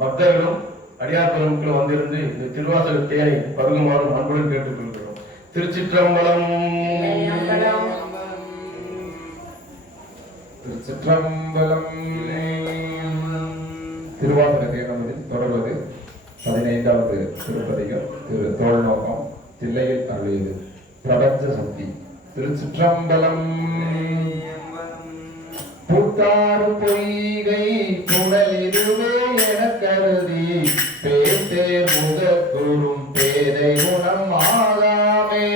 பக்தர்களும் அடியார் பெருமக்களும் வந்திருந்து இந்த திருவாசக தேனை பருகுமாறும் அன்புடன் கேட்டுக்கொள்கிறோம். திருச்சிற்றம்பலம். திருச்சிற்றம்பலம். திருவாசக தேனமதில் தொடர்வது 15வது திருப்பதிகம். திரு தோல்நோக்கம் தில்லையில் அருளியது பிரபஞ்ச சக்தி. திருச்சிற்றம்பலம். பூத்தாறு பொய்கை புனலிதுவே என கருதி பேத்தேர் முதற்குறும் பேதை குணம் ஆகாமே.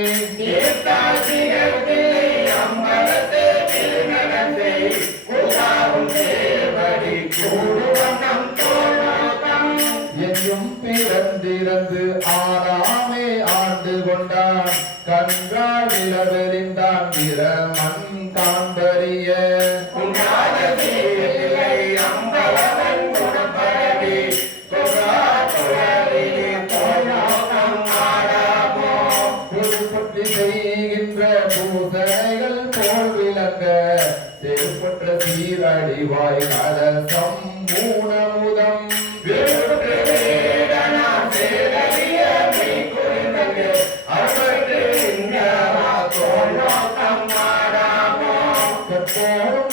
என்றும் பிறந்திருந்து ஆனாமே ஆண்டு கொண்டான் கன்றால் நிலவெறிந்தான் பிரமன் காண்பறிய பொறுப்பற்றி செய்கின்ற பூசைகள் போல் விளங்க செருப்பற்ற சீரடிவாய் கலசம் மூணமுதம்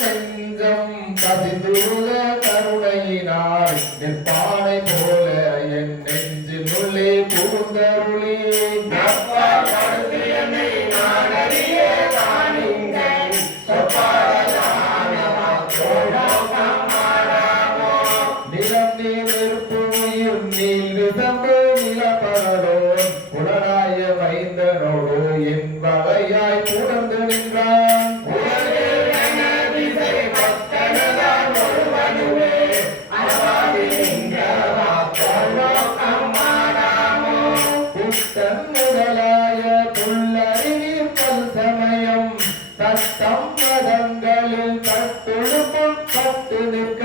நெஞ்சம் கதிந்துருக கருணையினால் நிற்பானை போல என் நெஞ்சினுள்ளே புகுந்தருளி நிலம் நீர் நெருப்பு உயிர் நீல் விசம்பு நிலப்பரலோ புலனாய வைந்தனோடு என் வகையாய் புணர்ந்து நின்றான். முதலாய புல்லறிவீர் பல் சமயம் தத்தம் பதங்களில் கட்டுழுப்புள் பட்டு நிற்க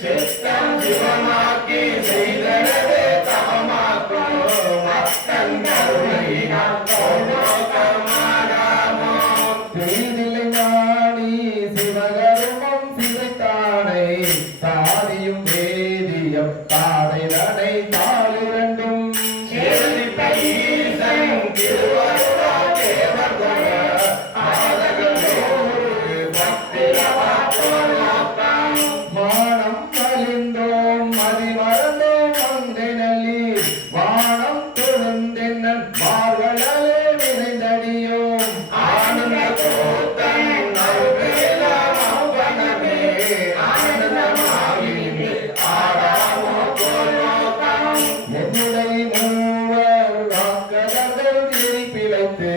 சித்தம் சிவமாக்கி செய்தனவே தமமாக்கும் மத்தன் கருணையினால் செய்திலை ஞானி சிவகருமம் சிதைத்தானை சாதியும் வேதியம் தாதை தடை தாளிரண்டும் மானம் மலிந்தோம் மதிமறந்தோம் மங்கை நல்லி வானம் தொழுந்தென்னன் மார்களே விரைந்தடியோம் ஆனந்த கோத்தன் அருகேலமே ஆனந்தமாகின்றே ஆடாமோ கோலோகம் என்னுடைய மூவர் வாக்கதங்கள் பிழைத்து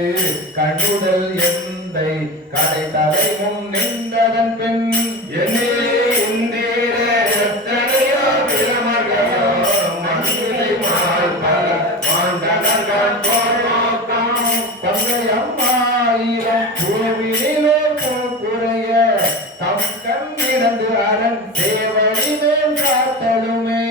கண்ணுதல் எந்தை கடை தலை முன் நின்றதன் பெண் அரண் தேவடி மேல் காத்தலுமே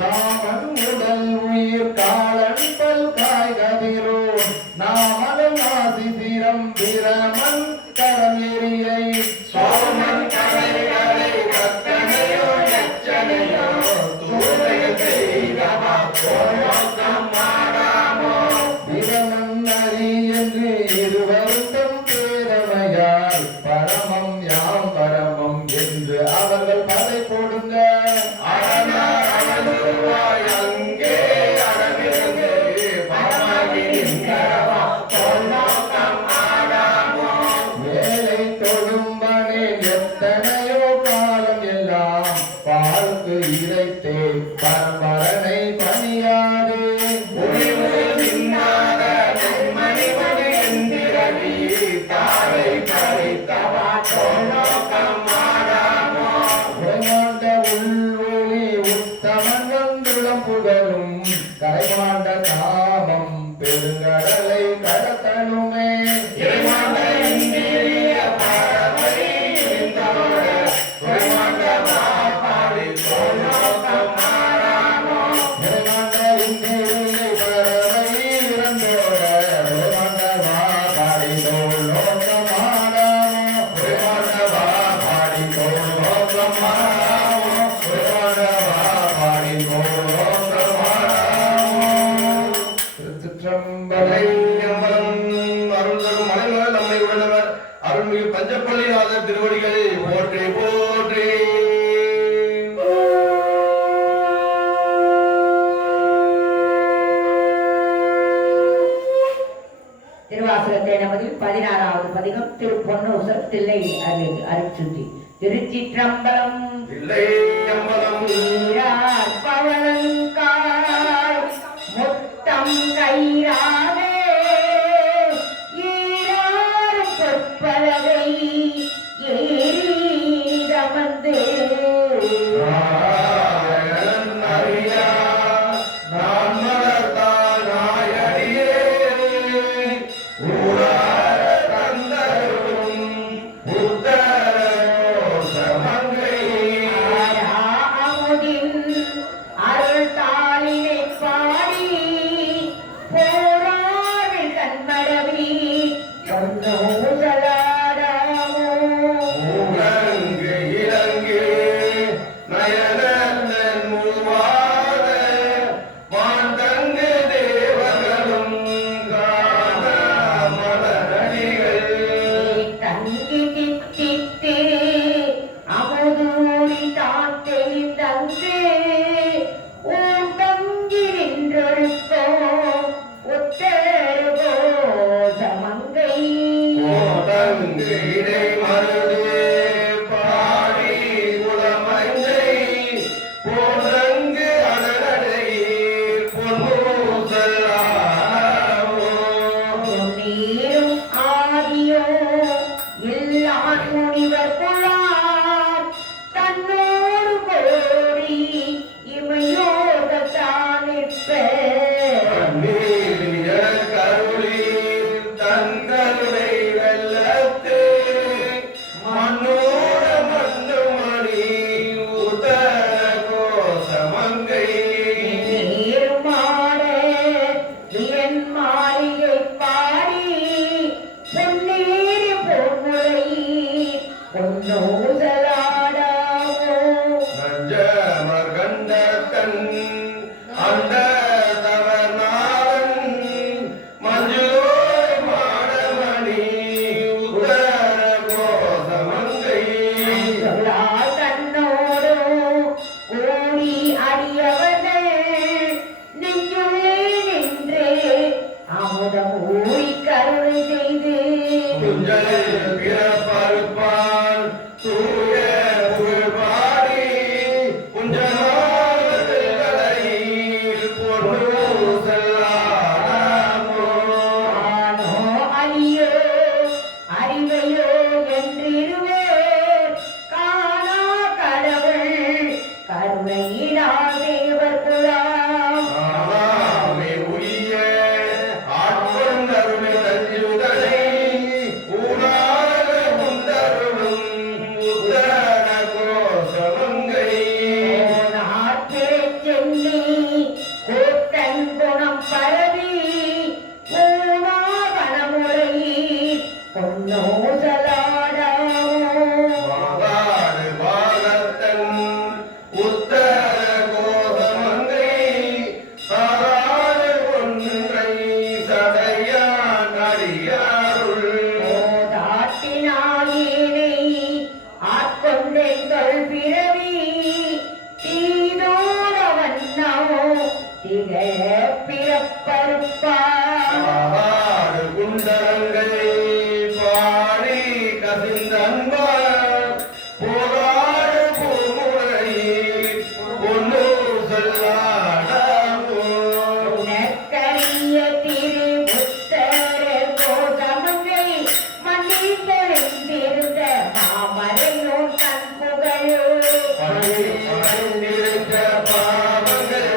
காமன் உடல் உயிர் காலன் பல் காய் கதிரோ நாமலும் ஆசி சிரம் பிரமன் கரம் எரியை சோமன் கரைகளை கத்தனையோ எச்சனையோ தூரையை செய்தவா புகழும் கரைமாண்ட நாமம் பெருங்கடலை கடத்தனுமே அருள்மிகு பஞ்சப்பள்ளிநாதர் திருவடிகளை போற்றி போற்றி. திருவாசகத்தை நமது 16வது பதிகம் திரு பொன்னூசர் தில்லை அருட்சுத்தி. திருச்சிற்றம்பலம். தில்லை அம்பலம் பவளங்காய் முத்தம் கயிறானே ஈராறு பொற்பலவை ஏறிதமந்து பாவங்கள்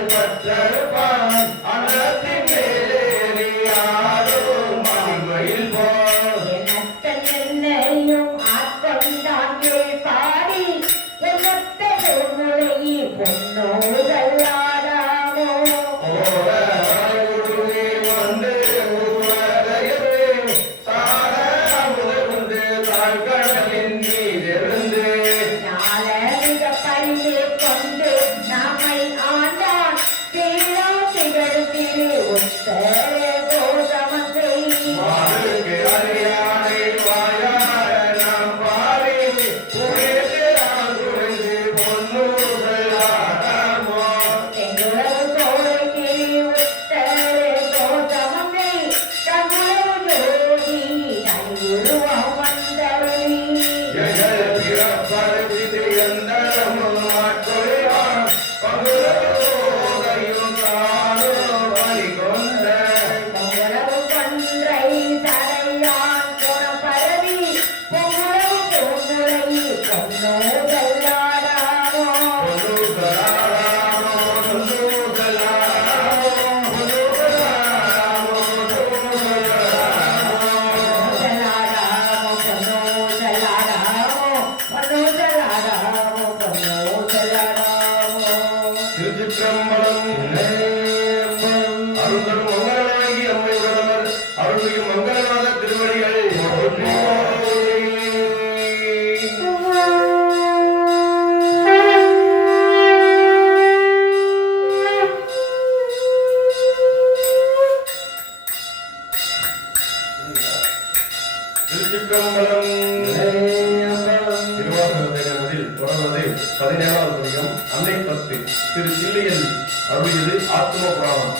அருளியது ஆத்ம புராணம்.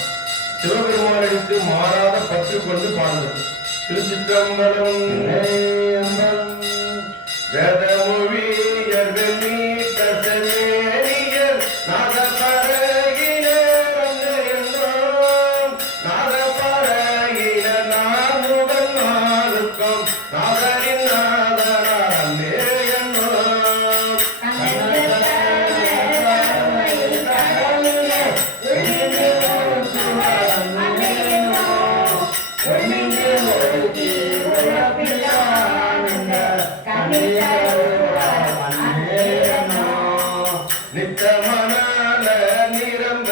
சிவபெருமானிடத்து மாறாத பற்று கொண்டு பாடுதல். திருச்சிற்றம்பலம். வேதமொழியர் வெண்ணீர் தசமேனியர் நாதபரகினர் அன்னையென்றாம். நாதபரகினர் நானுடன் நாளுக்கும் நாதரின் நாதனார் அன்னையென்றாம். நித்தமனால நிரம்ப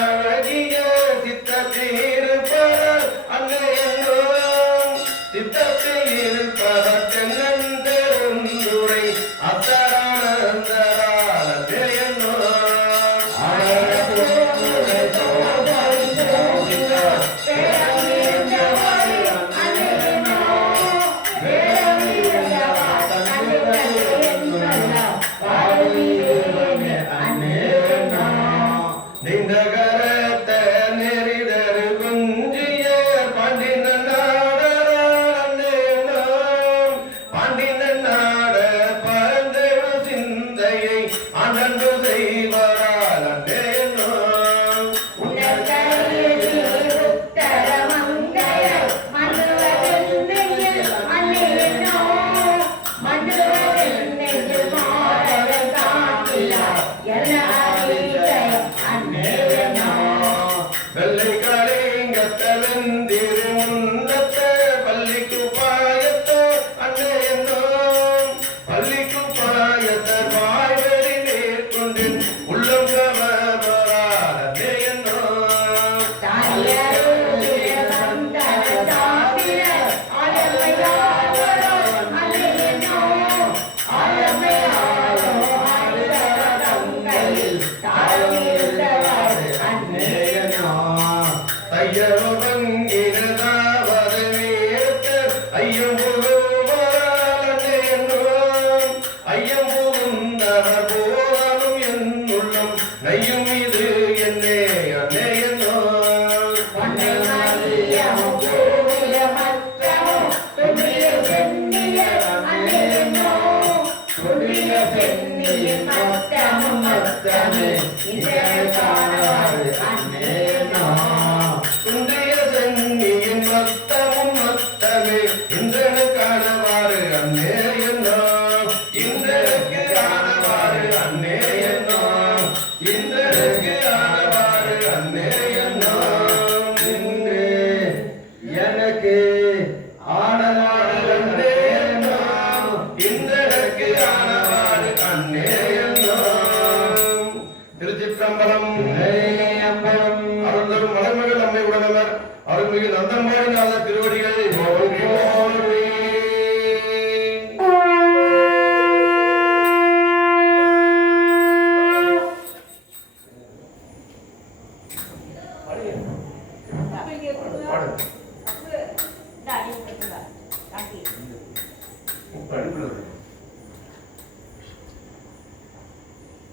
அழகிய சித்தத்தீர்ப்பவர் அன்னையென்றாம். சித்தத்தீர்ப்பவர் தென்னந்தெருந்துரை அத்தரானந்தரால தேயென்றாம். நிந்தகரத்த நெறிதரு குஞ்சிய பாண்டின நாடரால் அன்னையென்றாம். பாண்டின நாட பரந்தெழு சிந்தையை அனந்து செய்வரால் அன்னையென்றாம். வெள்ளை கலிங்கத்தலந்திரு முன்னத்த பள்ளிக்கு பாயத்த அன்னையென்றாம். பள்ளிக்கு பாயத்த வாய்வெளி நேர்கொண்டு உள்ளம் கவர்வரால் அன்னையென்றாம். ஐயவங்கினதாவது நேர்த்த ஐயம் புகுவரால் அன்னையென்றாம். ஐயம் புகுந்தவர் போலும் என் உள்ளம் நையும் இது என்னே அன்னையென்றாம். குன்றிய சென்னியின் மத்தமும் மத்தமே இந்திரனுக்கு ஆனவாறு அன்னையென்றாம். இந்திரனுக்கு ஆனவாறு அன்னையென்றாம். இந்திரனுக்கு ஆனவாறு அன்னையென்றாம். இன்று எனக்கு ஆனவாறு அன்னையென்றாம். இந்திரனுக்கு ஆனவாறு அன்னையென்றாம். திருச்சிற்றம்பலம். அருள்தரும் மலர்மகள் அம்மை உடனவர் அருள்மிகு நந்தம்பாடிநாத திருவடிகள் போற்றி போற்றி.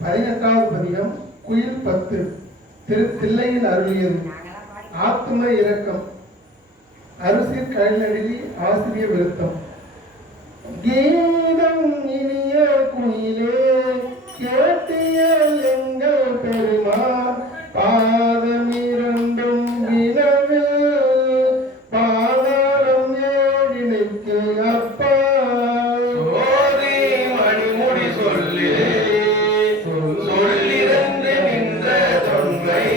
பதினெட்டாவது பதிகம் குயில் 10. திரு தில்லையில் அருளியது. ஆத்தும இரக்கம். அரிசிற் கழலடி ஆசிரிய விருத்தம். கீதம் இனிய குயிலே கேட்டிய எங்கள் பெருமான் பாதம் இரண்டும் வினவே பாதாளம் ஏழினைக்கு அப்பா ஓதி மணிமுடி சொல்லிலே சொல்லிருந்து நின்ற தொன்மை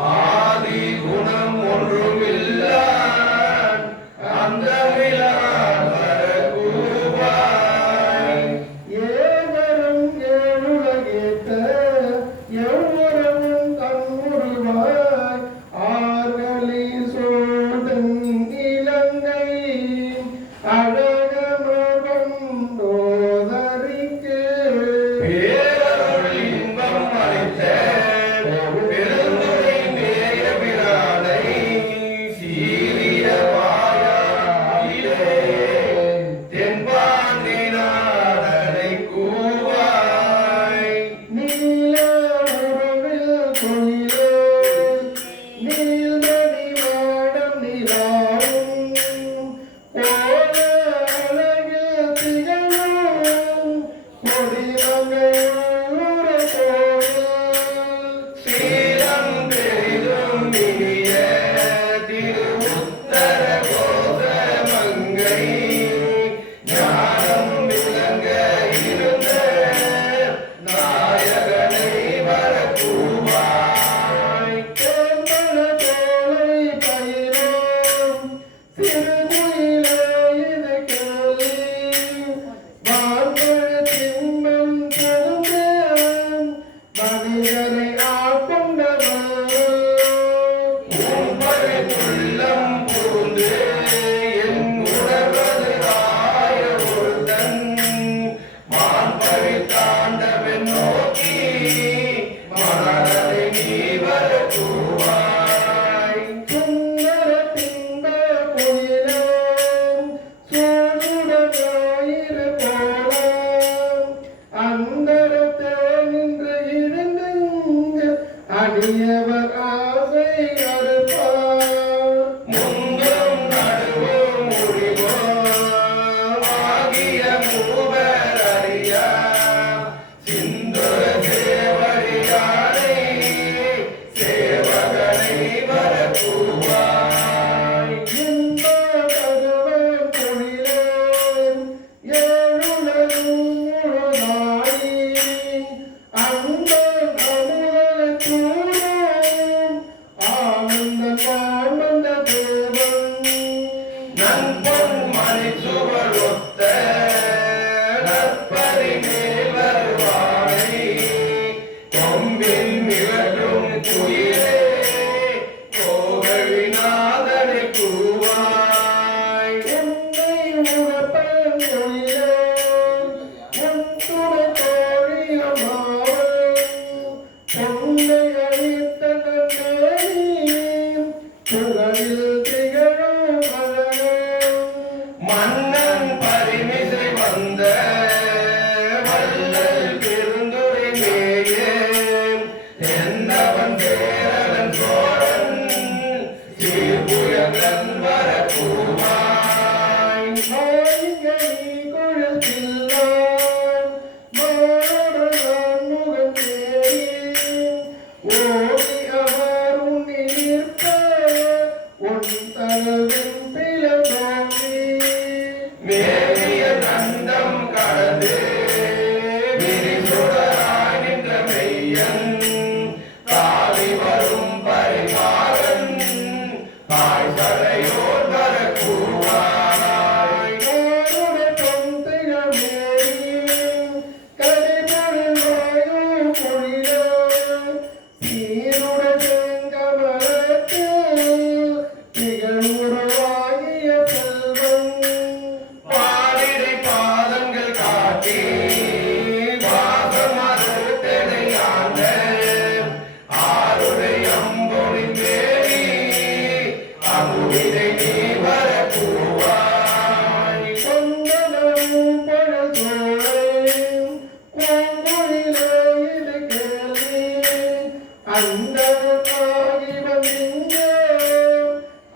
ஆதி குணம் ஒன்றுமில்லான் அந்த ஏவரும் ஏழுலகேத்த எவ்வொரு கோயிலே நீல்மணி மாடம் நிலாவும் கோல அழகில் திகழும் கொடிமங்கையுள்ள கோயில் சீலம் பெரிதும் இனிய திருவுத்தர கோச மங்கை ஞானம் விளங்க இருந்த நாயகனை வரக்கூவாய். தேம்பல தோளை பயிரோம் சிறுகுயிலே இது கேள்வி வான்மழை திம்மன் பெருந்தேன் மனிதரை ஆட்கொண்டவன் உம்பரை உள்ளம் புகுந்து என் உணர்வது ஆய ஒருத்தன் மான்பழி தாண்டவன் நோக்கி மலரை நீ வரக்கூவாய். சுந்தர பிம்ப குயிலம் சூடுடனாயிரு போலாம் அந்தரத்தே நின்று இருந்துங்க அடியவர் ஆசை அறுப்பார் முந்தும் நடுவும் முடிவும் ஆகிய மூவர் அறியா சிந்துர சேவடியானை சேவகனை வரக்கூவாய். இன்ப பகவன் குயிலம் ஏழுலகும் முழுதாயி அன்பன் அமுதலை கூறும் ஆனந்த பாண்மந்த தேவன் நன்பொன் மணிச்சுவர் ஒத்த நற்பரி மேல் வருவானை கொம்பின் விளக்கும் குயிலே கோகவிநாதனை கூவாய். என்னை உணர்ப்பன் குயிலம் உன் துணை தோழியமாவன் பொன்னை அளித்த நன்னேனி புகழில் திகழும் அழகன் மன்னன் பரிமிசை வந்த வள்ளல் பெருந்துரை மேயே தென்னவன் பேரவன் சோழன் சீர்புயங்கன் வரக்கூவாய். மாயிகை குழல் பிள்ளான் மாடலான் முகம் தேடி ஓடி அவர் உன்னை நிற்ப உன் தனவின் பிளந்தோங்கி மேவிய நந்தம் கடந்து விரிசுடராய் நின்ற மெய்யன் காவி வரும் பரிமாறன் தாய் சடையோர் வரக்கூவாய். ஆருடைய தொந்தைகள் மேலும் கடைபொழில் வாயும் பொழிலும் சீருடைய செங்கமலத்தில் திகழுருவாகிய செல்வன் பாடிடை பாதங்கள் காட்டி பாசமறுத்தனை ஆண்ட ஆருடை அம்பொழி தேடி அமுதினை நீ வரக்கூவாய். சொந்தனமும் பொழுதோளையும் பூங்குழிலே இது கேள்வி அந்தருக்காகி வந்தீங்க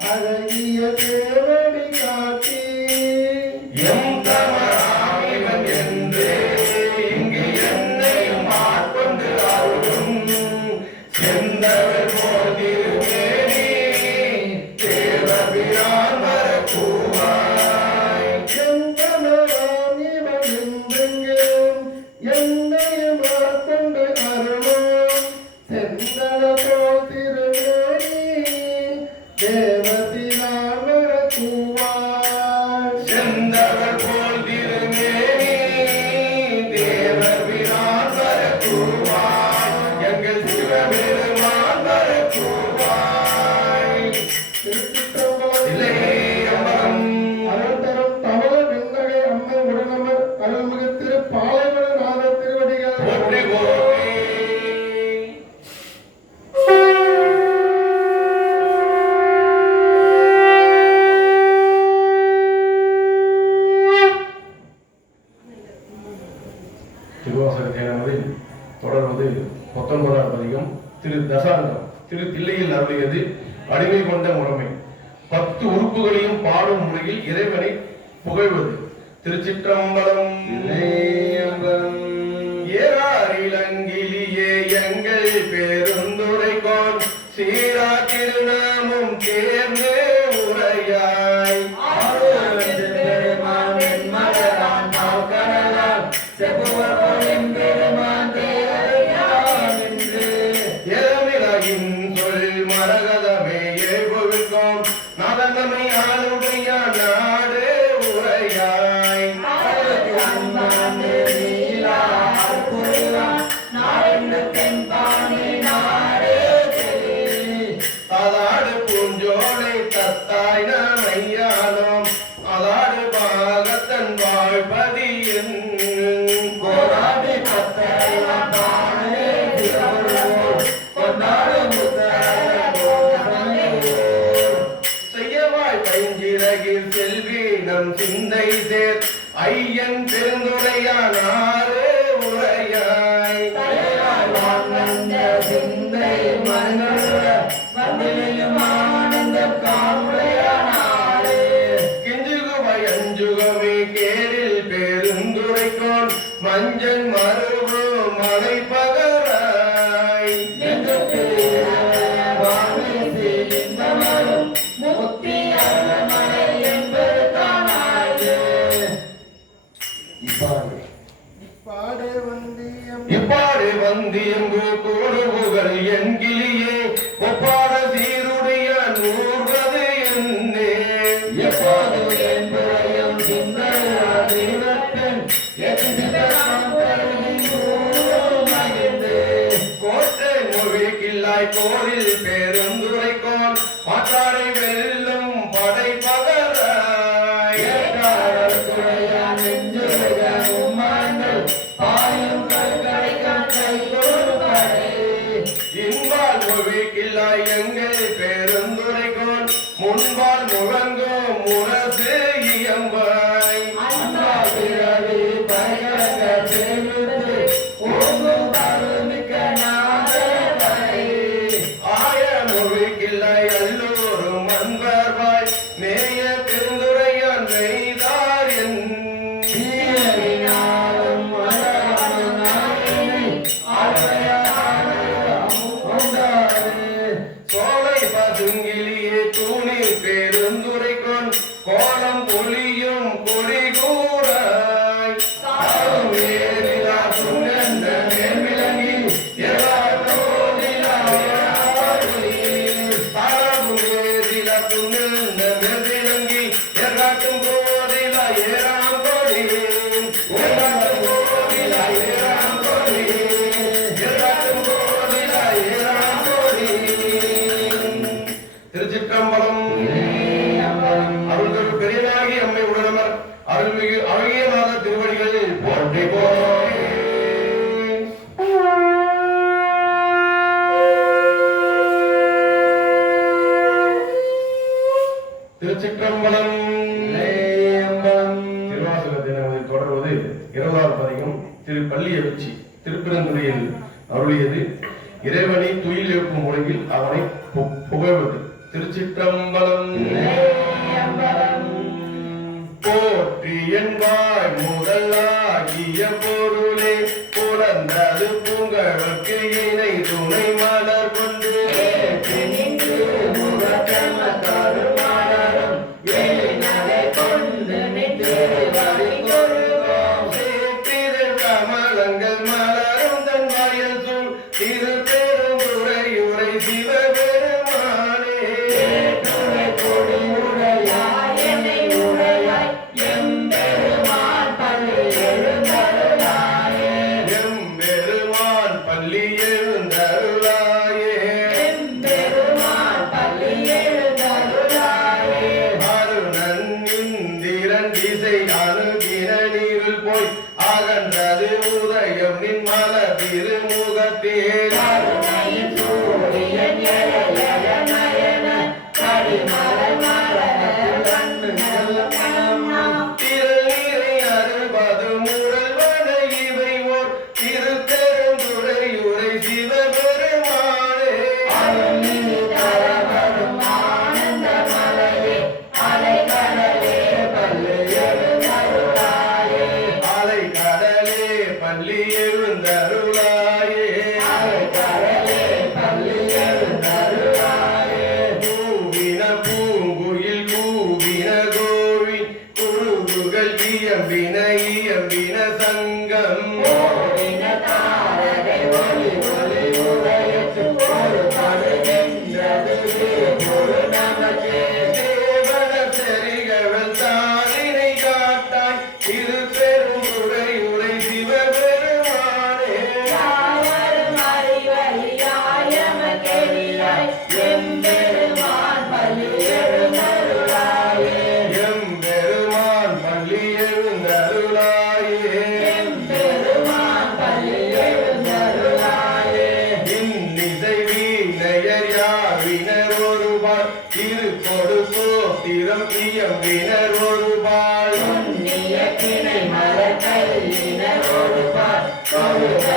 அழகிய தேவடி காட்டி எம் தமராமிவன் என்று இங்கு என்னையும் ஆட்கொண்டு அருளும் செந்தவர் போல் திருமேனி தேவபிரான் வரக்கூவாய். எந்தனராம் இவன் என்றெங்கும் என்னையும் ஆட்கொண்டு அருளும் செந்தன போல் திருமேனி தேவபிரான் வரக்கூவாய் செந்தவர் போல் திருமேனி தேவபிரான் வரக்கூவாய். எங்கள் சிவபெருமான் வரக்கூவாய். ராகம் திரு தில்லையில் அருளியது அடிமை கொண்ட முறைமை. 10 உறுப்புகளையும் பாடும் முறையில் இறைவனை புகழ்வது. திருச்சிற்றம்பலம். ஏறாரிலங்கிலியே எங்கள் பெருந்துரைக்கோன் சீரா திருநாமம் தேர்ந்து உரையாய் ஏமிராயின் சொல் மரகதமே ஏழ்கோவிற்கும் நாதந்தமை ஆளுடைய நாடு உரையாய் அதாடு பூஞ்சோலை தத்தாய் நமையானோம் அதாடு பாகத்தன் வாழ்பதி செய்யவாய் பைஞ்சிறகில் செல்வி நம் சிந்தை சேர் ஐயன் பெருந்துரையானாரே உரையாய் கிஞ்சுகுவை அஞ்சுகமே கேரில் பெருந்துரைக்கோன் மஞ்சள் மருவு மலை பகராய் இப்பாடு வந்தியங்கு கூடுபுகள் என்கிளியே ஒப்பாட சீருடைய நூறுவது என்னே கோட்டை மொழி கில்லாய் கோவில் பெருந்துரைக்கோன் மாற்றாடை வெல்லும் படை பகராய் இன்பால் மொழி கில்லாய் எங்கள் பெருந்துரைக்கோன் முன்பால் முழங்கும் முரசு இயம்பாய் ஆய மொழி கில்லாய் எல்லோரும் அன்பர்வாய் நேய பெருந்துரையான் நெய்தார் என் சோலை பதுங்கிலியே தூணில் பெருந்துரைக்கோன் கோலம் பொலியும் கொடி கூறாய் ஏறிலா சுண்ணந்த மேல்விளங்கி ஏறிலா துணிந்த மேல்விளங்கி எறாட்டும் போதிலா ஏறாம் கொடி ஏறாட்டும் போதிலா ஏறாம் கொடி ஏறாட்டும் போதிலா ஏறாம் கொடி. திருச்சிற்றம்பலம். அருள்தரு பெரியனாகி அம்மை உடனமர் அருள்மிகு அழகியநாத திருவடிகளில் போற்றி போய் திருச்சிற்றம்பலம். திருவாசகத்தை நமது தொடர்வது 20வது பதிகம் திரு பள்ளியவிச்சி திருப்பெருந்துறையில் அருளியது இறைவனை துயில் எழுப்பும் முறையில் அவனை புகழ்வது. திருச்சிற்றம்பலம். போற்றி என்பாய் முதலாகிய பொருளே புலந்தது பூங்கழற்கு இணை துணை மலர் கொண்டு கமலங்கள் மலரும் தன் வயல் சூழ் திரு பெருந்துரையுரை சிவபெருமானே கொடி உடையாய் என்னை உடையாய் எம்பெருமான் எம்பினர் ஒரு பால் புண்ணிய திணை மலர் கையினர் ஒரு பால் கொள்கையர்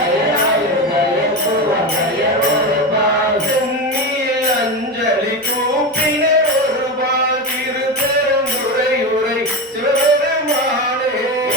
ஆயுதயர் சுவகையர் ஒரு பால் சென்னியில் அஞ்சலி கூப்பினர் ஒரு பால் திருப்பெருந்துறை உரை சிவபெருமானே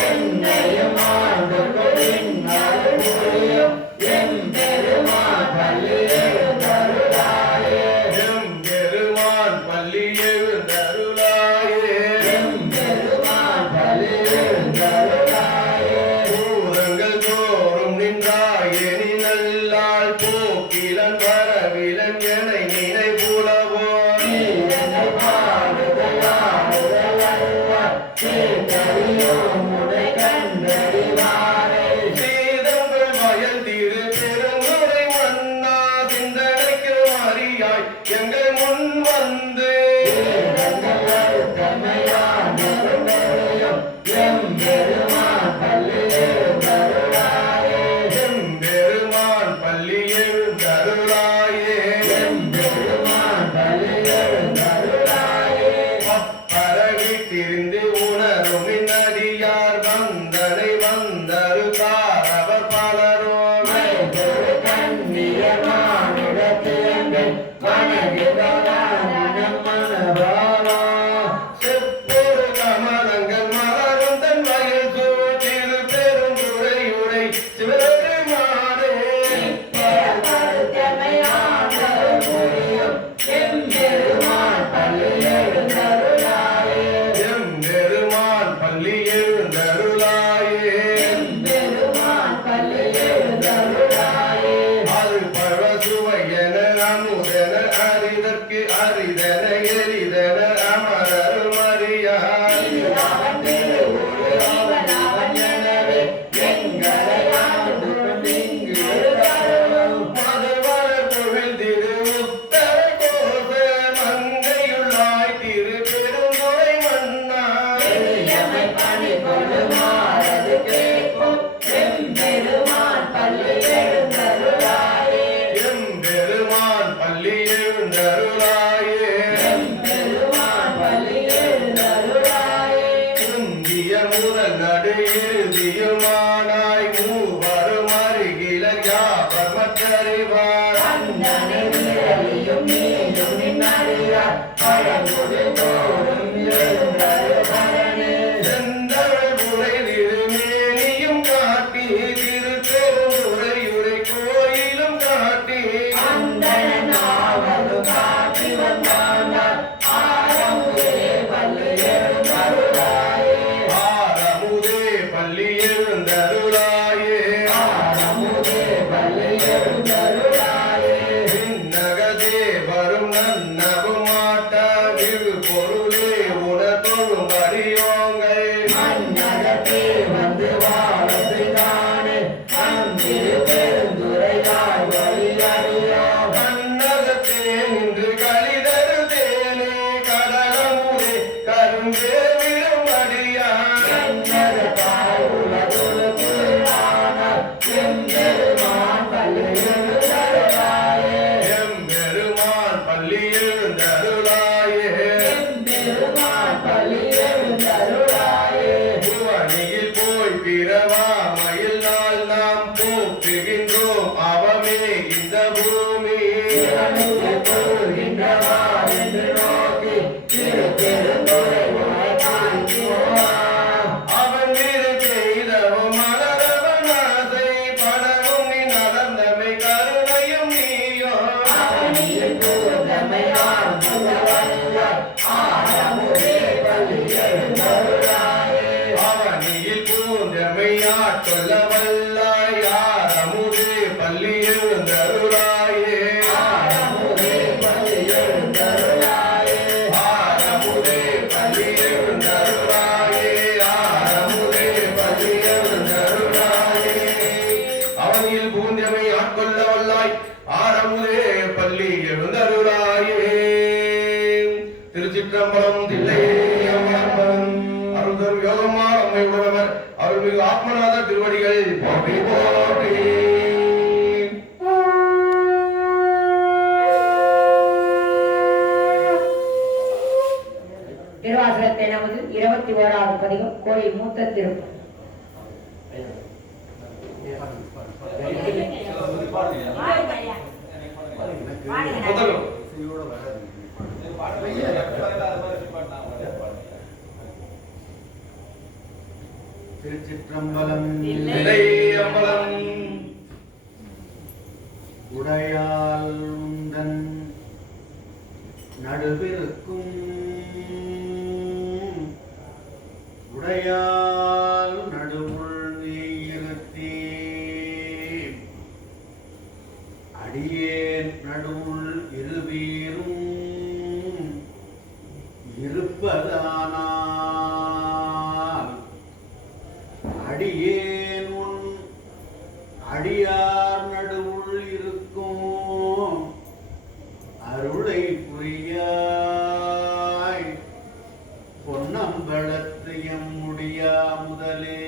என்னையும் ஆண்டு கொள்கின்றார் புரியும் எம்பெருமான் பள்ளி எழுந்தருளாயே எம்பெருமான் பள்ளி எழுந்தருளாயே எம்பெருமான் பள்ளி எழுந்தருளாயே பூதங்கள் தோறும் நின்றாயே நீ நல்லாள் போக்கிலன் வரவிலன் என நினைவுலவோ நீரனை பாடுதல் ஆடுதல் அருள்வார் தீர்த்தறியும் உனை கண்டறிவாரே சீதங்கள் வயல் திரு பெருந்துரை மன்னா சிந்தனைக்கு அறியாய் எங்கள் முன் வந்து வேதங்கள் வருத்தமையான பெருமையும் எம்பெருமான் பள்ளி எழுந்தருளாயே எம்பெருமான் பள்ளி எழுந்தருளாயே எம்பெருமான் பள்ளி எழுந்தருளாயே பரவி திரிந்து உணரும் நடியார் வந்தனை வந்தரு காரவர் பலரும் மைதொரு கண்ணியமானிடத்தியங்கள் மனதிலானனம் மனவாவா செப்பொரு கமலங்கள் மலரும் தன் வயல் சூழ் திரு பெருந்துரை உரை சிவபெருமானே வருத்தமையான புரியும் எம்பெருமான் பள்ளி எழுந்தருளாயே எம்பெருமான் பள்ளி எழுந்தருளாயே எம்பெருமான் பள்ளி எழுந்தருளாயே அது பழ சுவையென அமுதென அரிதற்கு அரிதென எரிதென அமரர் மறியார் அவன் திருவுரு இவன் அவன் எனவே எங்களை ஆண்டு கொண்டிங்கு எழுதருளும் மதுவளர் பொழில் திரு உத்தர கோச மங்கையுள்ளாய் திரு பெருந்துரை மன்னா எளியமை பணி கொள்ளுமாறது கேட்கும் எம்பெருமான் பள்ளி எழுந்தருளாயே எம்பெருமான் பள்ளி எழுந்தருளாயே எம்பெருமான் பள்ளி எழுந்தருளாயே குந்திய முதல் நடு இறுதியுமானாய் மூவரும் அருகிலர் யாவர் மற்றறிவார் அந்தனை விரலியும் நீயும் நின்னறியார் பழங்குடி தோறும் எழுந்தருளனே செந்தமிழ் புரை திருமேனியும் காட்டி திரு பெருந்துரையுரை கோயிலும் காட்டி அந்தனாவது காட்டி வந்தாண்டார் ஆரமுதே பள்ளி எழுந்தருளாயே ஆரமுதே பள்ளி எழுந்தருளாயே ஆரமுதே பள்ளி எழுந்தருளாயே விண்ணகதே வரும் நன்னவும் மாட்டா விழு பொருளே உணர்த்தொழும் அறியோங்கள் மன்னகத்தே வந்து வாழத்துதானே அந்திரு பெருந்துரையாய் வழியறியோம் கண்ணகத்தே நின்று கலிதரு தேனே கடலமுதே கரும்பே விழும் அடியான் என்னகத்தாய் உலகுல குளிரானார் எம்பெருமான் பள்ளி எழுந்தருளாயே எம்பெருமான் பள்ளி எழுந்தருளாயே எம்பெருமான் பள்ளி எழுந்தருளாயே புவனியில் போய் பிறவாமையில் நாள் நாம் போற்றுகின்றோம் அவமே இந்த பூமி சிவனுக்கு கொள்கின்றவார் என்று நோக்கி திரு பெருந்துரை உரை காய்க்குவார் அவன் வீடு செய்தவும் மலரவன் ஆசை படவும் நீ நடந்தமை கருணையும் நீயோ அவனியில் பூதமையார் முதல்வர் ஆரமுதே பள்ளி எழுந்தருளாயே அவனியில் பூஞ்சமையாட் சொல்ல வல்லாய் ஆரமுதே பள்ளி எழுந்தருளாயே ஆரமுதே பள்ளி எழுந்தருளாயே ஆரமுதே பள்ளி எழுந்தருளாயே ஆரமுதே பள்ளி எழுந்தருளாயே அவனில் பூஞ்சமை ஆட்கொள்ள வல்லாய் ஆரமுதே பள்ளி எழுந்தருளாயே திருச்சிற்றம்பலம் தில்லையம்பலம் அருள்தரும் யோகமார் அம்மை உடவர் அருள்மிகு ஆத்மநாத திருவடிகள் போற்றி போற்றி திருவாசகத்தை நமது 21வது பதிகம் கோயில் மூத்த திருப்பு. திருச்சிற்றம்பலம். உடையால் உந்தன் நடுவிருக்கும் உடையால் நடுவுள் நீருத்தி அடியேன் நடுவுள் இருவீரும் இருப்பதானால் அடியேன் உன் அடியார் நடுவுள் இருக்கும் அருளை புரியாய் பொன்னம்பலத்து எம்முடியா முதலே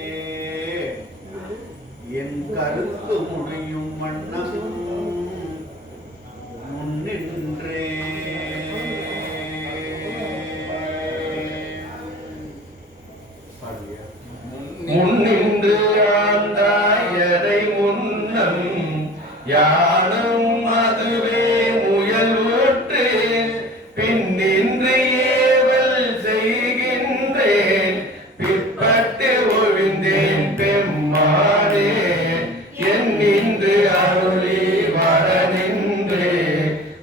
என் கருத்து முடியும் வண்ணம் முன்னின்றே. முன்னின்று ஆண்டாயரை முன்னம் யானும் அதுவே முயல்வற்று பின்னின்று ஏவல் செய்கின்றேன் பிற்பட்டு ஒழிந்தேன் பெம்மானே என் நின்று அருளி வர நின்று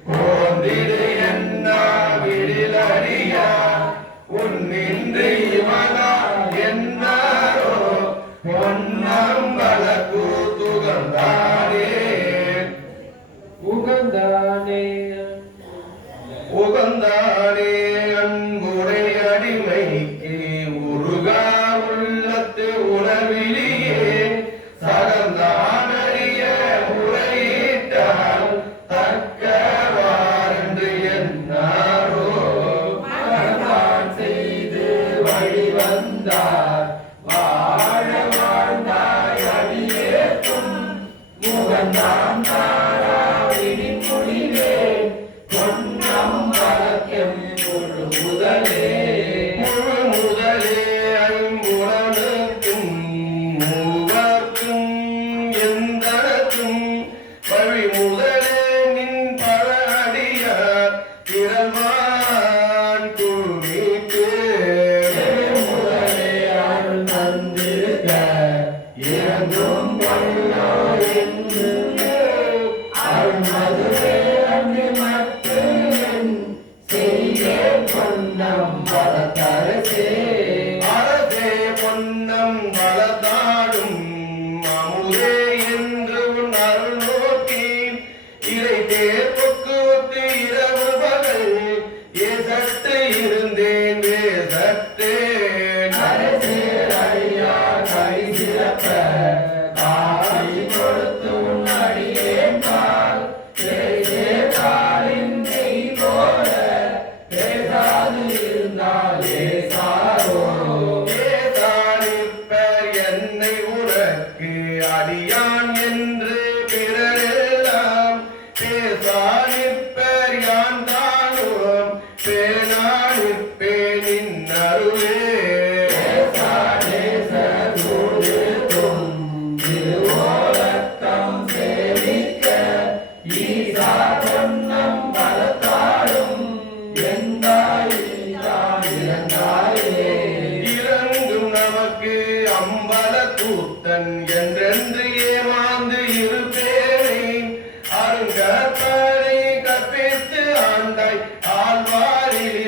போந்திடு என்னா விடிலடியா உன்னின்று இவனா என்னாரோ பொன்னம்பல கூத்துகந்தானே உகந்தானே உகந்தானே அன்புரை அடிமைக்கு உருகா உள்ளத்து உணவிலேயே சகந்தானறிய முறையிட்டால் தக்கவாரென்று என்னாரோ மகதான் செய்து வழி வந்தார் வாழ வாழ்ந்தாய் அடியேற்கும் முகந்தான் தாராவினின் முடிவே பொன்னம் வழக்கம் முழு முதலே ஐம்புலனுக்கும் மூவர்க்கும் எந்தனக்கும் வழி முதலே நின் பல அடியார் திறமான் குழுமிக்கு முதலே அருள் தந்திருக்க இறங்கும் வல்லோ என்று அருள் மதுவே அன்று மட்டும் செய்ய பொன்னம் வளர்த்தரசே அரசே பொன்னம் வளர்த்தாடும் அமுதே என்று உன் அருள் நோக்கி இறை தேர் பொக்குவத்து இரவு பகல் ஏசட்டு இருந்தேன் வேசட்டேன் அரசே அடியா கை சிறப்ப காய் கொடுத்து உன் அடியேன் பால் பேசே காலின் நெய் போல பேசாது இருந்தாலே சாரோ பேசானிப்பர் என்னை உனக்கு அடியான் என்று பிறரெல்லாம் பேசானிப்பர் யான் தானும் பேனானிப்பேனின் அருளே திருவோலத்தம் சேவிக்க ஈசா பொன்னம் பலத்தாடும் இறங்கும் நமக்கு அம்பல கூத்தன் என்றென்று ஏமாந்து இருப்பேனே அருங்கற்பனை கற்பித்து ஆண்டாய் ஆழ்வாரில்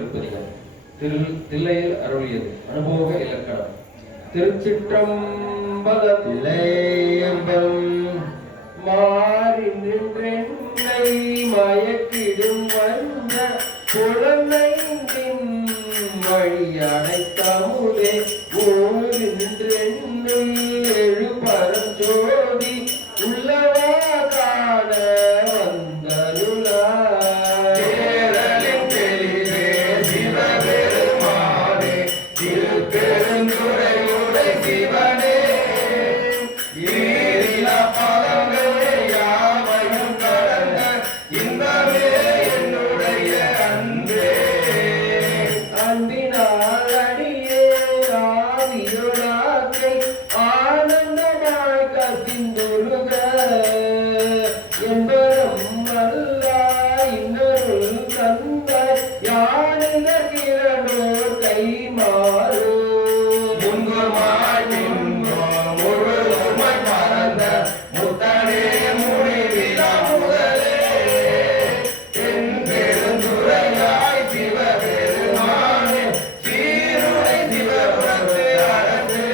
திருப்பதிகள். தில்லையில் அருளியது அனுபவ இலக்கணம். திருச்சிற்றம்பலம். தில்லையம்பலம் மாறி நின்றென்னை மயக்கிடும் வந்த குழந்தையின் வழி அடைத்தமுதே ஓடி நின்றென்னை எழுபரம் ஜோதி உள்ளவா காண வந்தருளாய். கேரளின் தெளிவே சிவபெருமானே திருப்பெருந்துறையுடை சிவனே ஈரிலா பதங்களே யாவையும் கடந்த இன்பமே என்னுடைய அன்பே. அன்பினால் அடியே ஆவியோடாக்கை ஆனந்தமாய் கசிந்துருக என்பதும் அல்ல இன்னொரு தந்தாய் யானிதற்கிரண்டோர் கை மாறு முன்குமாய் பின்னும் முழுதுமாய் பரந்த முத்தனே முடிவிலா முதலே தென் பெருந்துறையாய் சிவபெருமானே சீருடை சிவபுரத்து அரசே.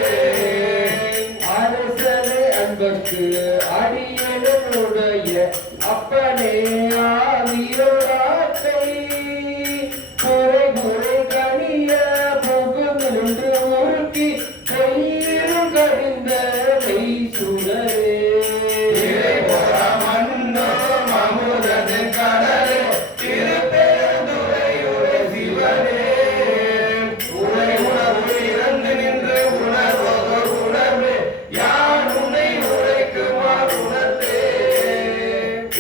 அரசனை அன்பர்க்கு அடியனுடைய அப்பனே ஆவியோடாக்கை குறை குறை கனிய புகுந்து உருக்கி பொய்யிரும் கடிந்த மெய் சுடரே. இறைபுற மன்னும் அமுதது கடலே திருப்பெருந்துறையுடை சிவனே உரை உணர்வு இறந்து நின்று உணர்வோர் உணர்வு யான் உன்னை உரைக்குமாறு உணர்த்தே.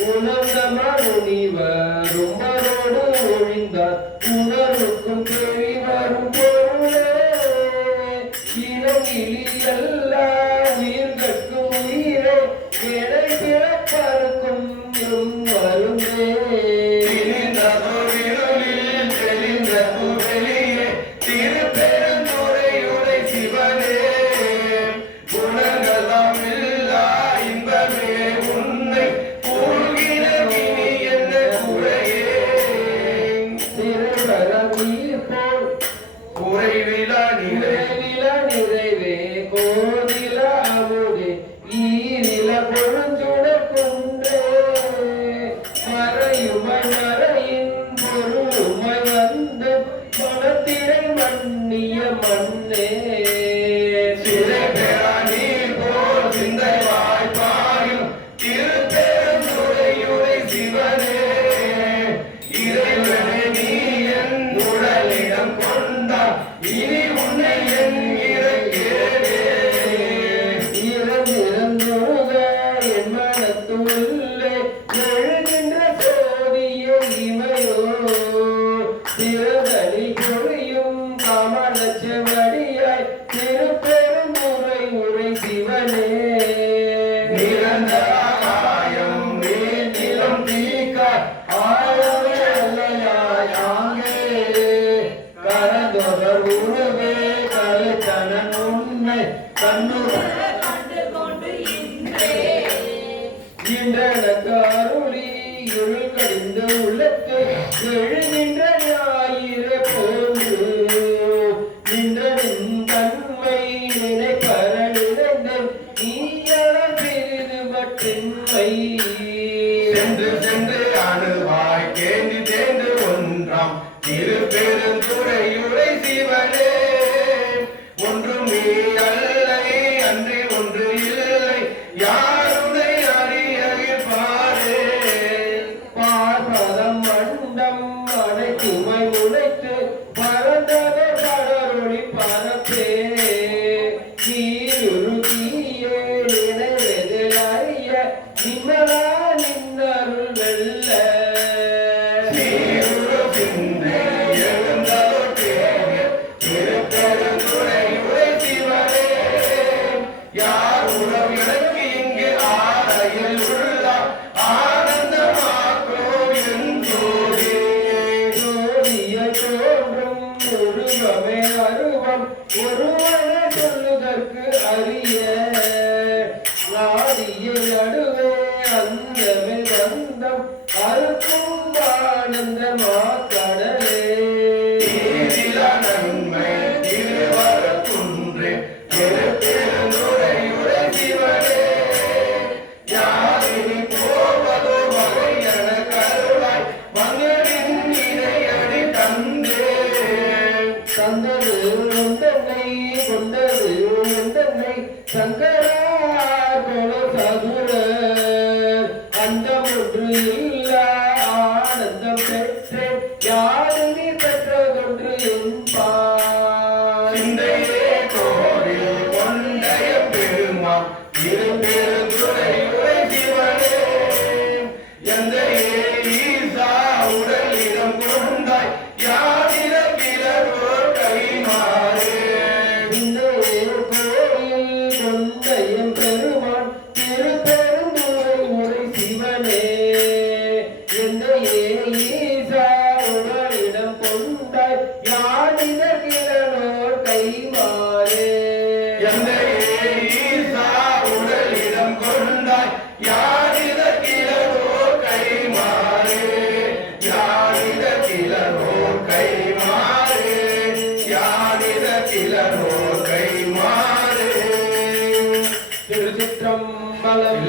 உணர்ந்த முனிவர் உமரோடு ஒழிந்தார் உணர்வுக்கும் தெளி வரும் பொருளே இனம் இழியல்ல உயிர்கட்கும் உயிரே எடை பிறப்பருக்கும் மருந்தே. திரிந்ததோர் இருளில் தெளிந்தது வெளியே திருப்பெருந்துறையுடை சிவனே குணங்களாம் இல்லா இன்பமே உன்னை பூழ்கிற இனி என்ன குறையே. சிறுவர நீர் போல் குறைவிலா நிறை நிறைவில நிறைவே கோதில அமுதே ஈரில பொருஞ்சுடர் குன்றே மறையுமை மறையின் பொருளுமை வந்த மனத்திரை மன்னிய மண்ணே. சிறை பெறா நீர் போல் சிந்தை வாய்ப்பாயும் திருப்பெருந்துறையுடை சிவனே இறைவனே நீ என் உடலிடம் கொண்டாய் இனி உன்னை என் இறக்கிறேனே. இறந்திறந்துருக என் மனத்துள்ளே எழுகின்ற சோதிய இமையோ திறதலில் பொழியும் கமலச் செவடியாய் திருப்பெருந்துறை உரை சிவனே. நிரந்தராயம் நீலம் தீக்காய் ஆழமே அல்லையாய் ஆங்கே கரந்தொடர் உருவே கலைத்தனன் உன்னை கண்ணுற இன்றனக்கு அருளி இருள் கடிந்த உள்ளத்து எழுகின்ற ஞாயிறு போன்று நின்றனின் தன்மை நினைப்பற நிறைந்த நீயள பெரிது மட்டின்மை. சென்று சென்று அணுவாய் தேர்ந்து தேர்ந்து ஒன்றாம் திருப்பெருந்துறையுடை சிவனே ஒன்றும் நீ அல்லை அன்றி ஒன்று இல்லை யாருனை அறியகில் பாரே. பார்ப்பதம் மண்டம் அனைத்துமை உழைத்து பரந்தத படரொளி பரப்பே நீருருகியே நினைவதில் அறிய நிமலா நின்னருள் வெல்ல. நீருரு சிந்தை எழுந்ததோர் தேவே திருப்பெருந்துறையுடை சிவனே யார் உறவு எனக்கு இங்கு ஆரையில் உள்ளார் ஆனந்தமாக்கோ என் ஜோதி. ஜோதிய தோன்றும் உருவமே அருவம் ஒருவன சொல்லுதற்கு அறிய நாடிய நடுவே அந்தமில் வந்தம் அறுக்கும் ஆனந்த மாக்கடலே. சங்கரார் கோல சதுர அந்த ஒன்று இல்ல ஆனந்தம் பெற்றே யாருமே பெற்றதொன்று என்பார் சிந்தையே கோவில் கொண்டைய பெருமான் திருப்பெருந்துறை உரை சிவனே எந்த ஈசா உடலிடம் கொண்டாய் யாரிட பிறரோர் கைமாறு கோயில் கொண்டையம் பெருமான் திருப்பெருந்துறை உரை சிவனே எந்த ஈசா உடலிடம் கொண்டாய் யாரிட கிழனோர் கைமாறு எந்த ஈசா உடலிடம் கொண்டாய் யாரிட கிழரோர் கைமாறு யாரிட கிழரோர் கைமாறு யாரிட கிழரோர் கைமாறு திருச்சிற்றம்பலம்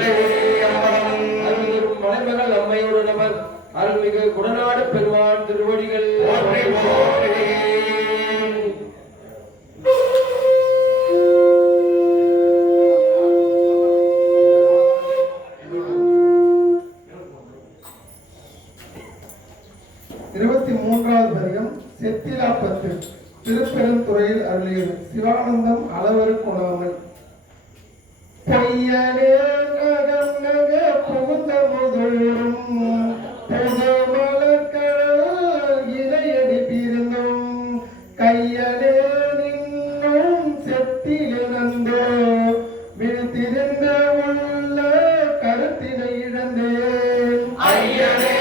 அம்பலம் அருள்மிகு மலைமகள் அம்மையோடு நபர் அருள்மிகு குடநாடு பெருமான் திருவடிகள் போற்றி போற்றி. இருபத்தி மூன்றாவது பதிகம் செத்திலாப்பத்து திருப்பெருந்துறையில் அருளியது சிவானந்தம் அளவரு குணாமல் பொய்யனே நகம் நக புகுந்த முதலும் புது மலர்கடல் இலையடி பிரிந்தும் கையனே நின்னும் செத்திலிருந்தோ விழித்திருந்த உள்ள கருத்தினை இழந்தேன் ஐயனே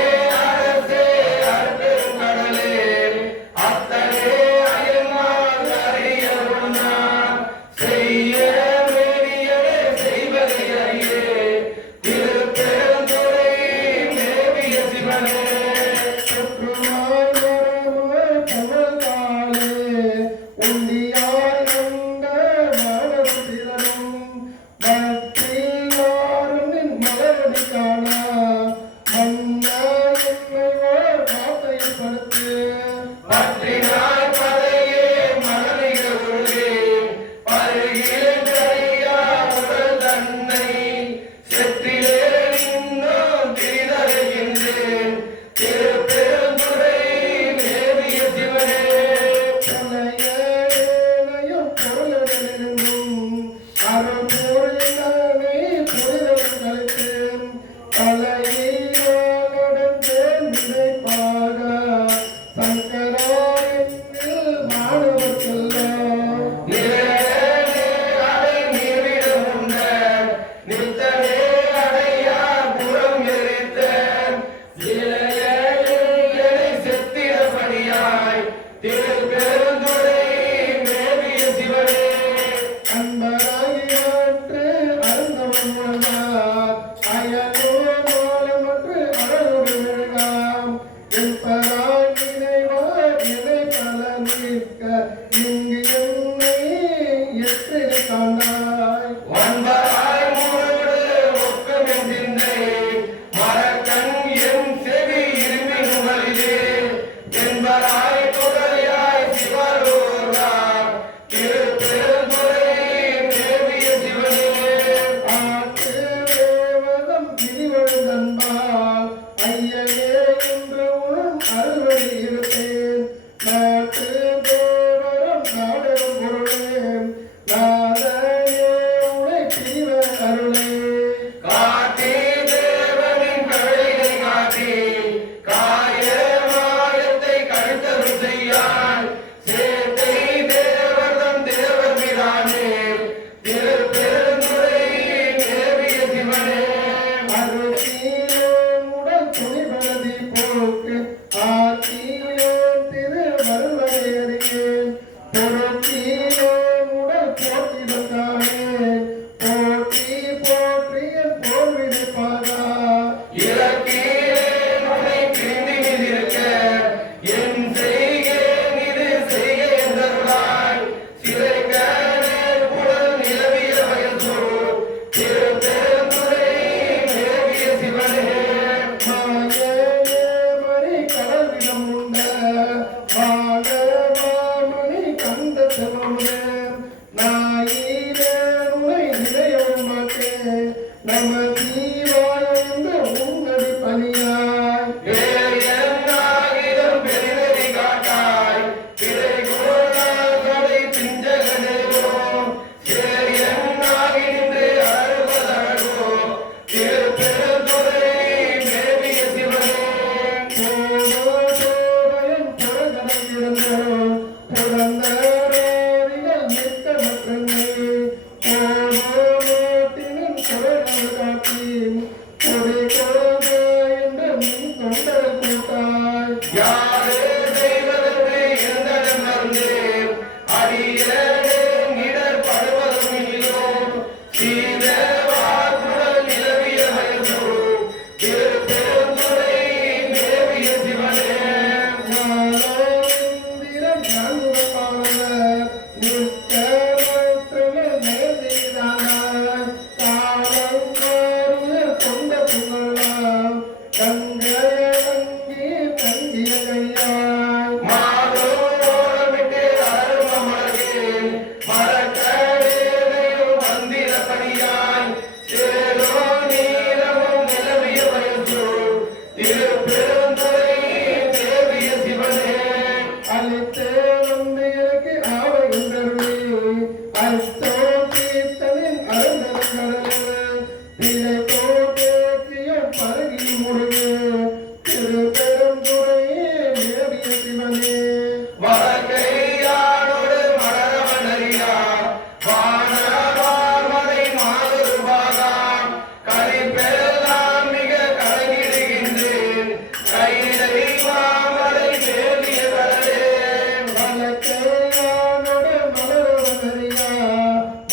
அரசே அருட்பெருங்கடலே அத்தனே அயன்மால் அறியருணா செய்ய வேண்டியதை செய்வதை அறியே திருப்பெருந்துறை மேவிய சிவனே சுற்றுமாய் வரமாய் புகழ்காலே உண்டியாய் வந்த மனசிதனும் பற்றியாரும் நின் மலரடி காணா மன்னா என்னை ஓர் வார்த்தையில் படுத்து பற்றினாய் பதையே மனதிக உருகே பருகில் கரையா உடல் தன்னை செற்றிலே நின்னும் திரிதருகின்றேன் திருப்பெருந்துறை மேவிய சிவனே புனையேனையும் பொருளிலிருந்தும் அருள் புரிந்தானே புரிதல் கழித்தேன் தலையிலுடன் நினைப்பாக சங்கராயத்தில் மாணவர் செல்லம் நிலையே அடை நீர்விடம் உண்ட நித்தனே அடையா புறம் எரித்த சிலையே என்னை செத்திடபடியாய் திருப்பெருந்துறை மேவிய சிவனே அன்பராகியான் குறைகள் காட்டி கொடி கொள்க என்று முன் தொண்டர் கூட்டாய் யாரே செய்வதற்கு இருந்தனம் மறந்தேன் அடியேன் இடர் படுவதும் இல்லோ சீதவாக்குடன் நிலவிய வயசு திருப்பெருந்துறை தேவிய சிவனே இந்திரன் கண்ணுமானவர் நிற்க மாற்றமே நேர்ந்தீரானாய் காலம் மாறுய கொண்ட புகழாம் கங்கைய வங்கி தங்கிய கையாய் மாதோடமிட்டு அருமமழகேன் மரக்கடேவையும் மந்திரப்படியாய் சேரோ நீரமும் நிலவிய வயசு திருப்பெருந்துறை தேவிய சிவனே அளித்தே நம்பியருக்கு ஆவகின்றருளே அஷ்டோ தீர்த்தனின் அருந்தரங்கடலே பிழை போட்டேற்றிய பருகி முழுவே திருப்பெருந்துறையே மேவிய சிவனே வடக்கையானோடு மலரவனறியா வானவாமலை மாதருபாகாம் கலிப்பெல்லாம் மிக கலங்கிடுகின்றேன் கைலை மாமலை தேவிய கடலே வலக்கையானோடு மலரவனறியா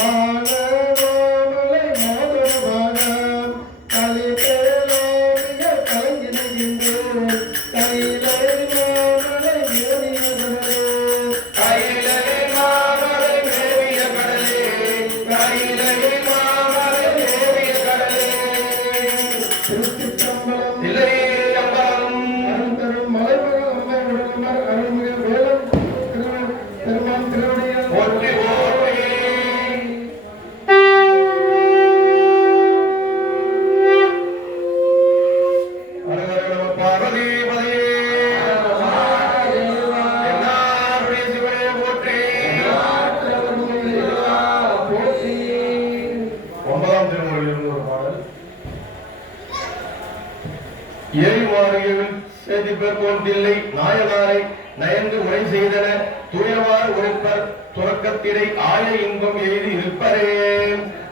வானவாமலை மாதருபாகாம் கலிப்பெல்லாமிக கலங்கிடுகின்றேன் கைலை மாமலை மேவிய சிவனே கைலை மாமலை மேவிய கடலே கைலை மாமலை மேவிய கடலே திருச்சிற்றம்பலம் தில்லை அம்பலம் அருந்தரும் மலைமகள் அம்மை உடனமர் அருள்மிகு வேலம் பெருமான் திருவடியில் போற்றி போற்றி ஹரஹர நம பார்வதிபதியே என்னாருடைய சிவனே போற்றி போற்றி ஒன்பதாம் திருமுறையிலிருந்து ஒரு பாடல் ஏறிமாறியவில் செய்தி பெறுவோன் தில்லை நாயனாரை நயந்து உரை செய்தன துயவார் உரைப்பர் துறக்கத்திடை ஆய இன்பம் எய்தி நிற்பரே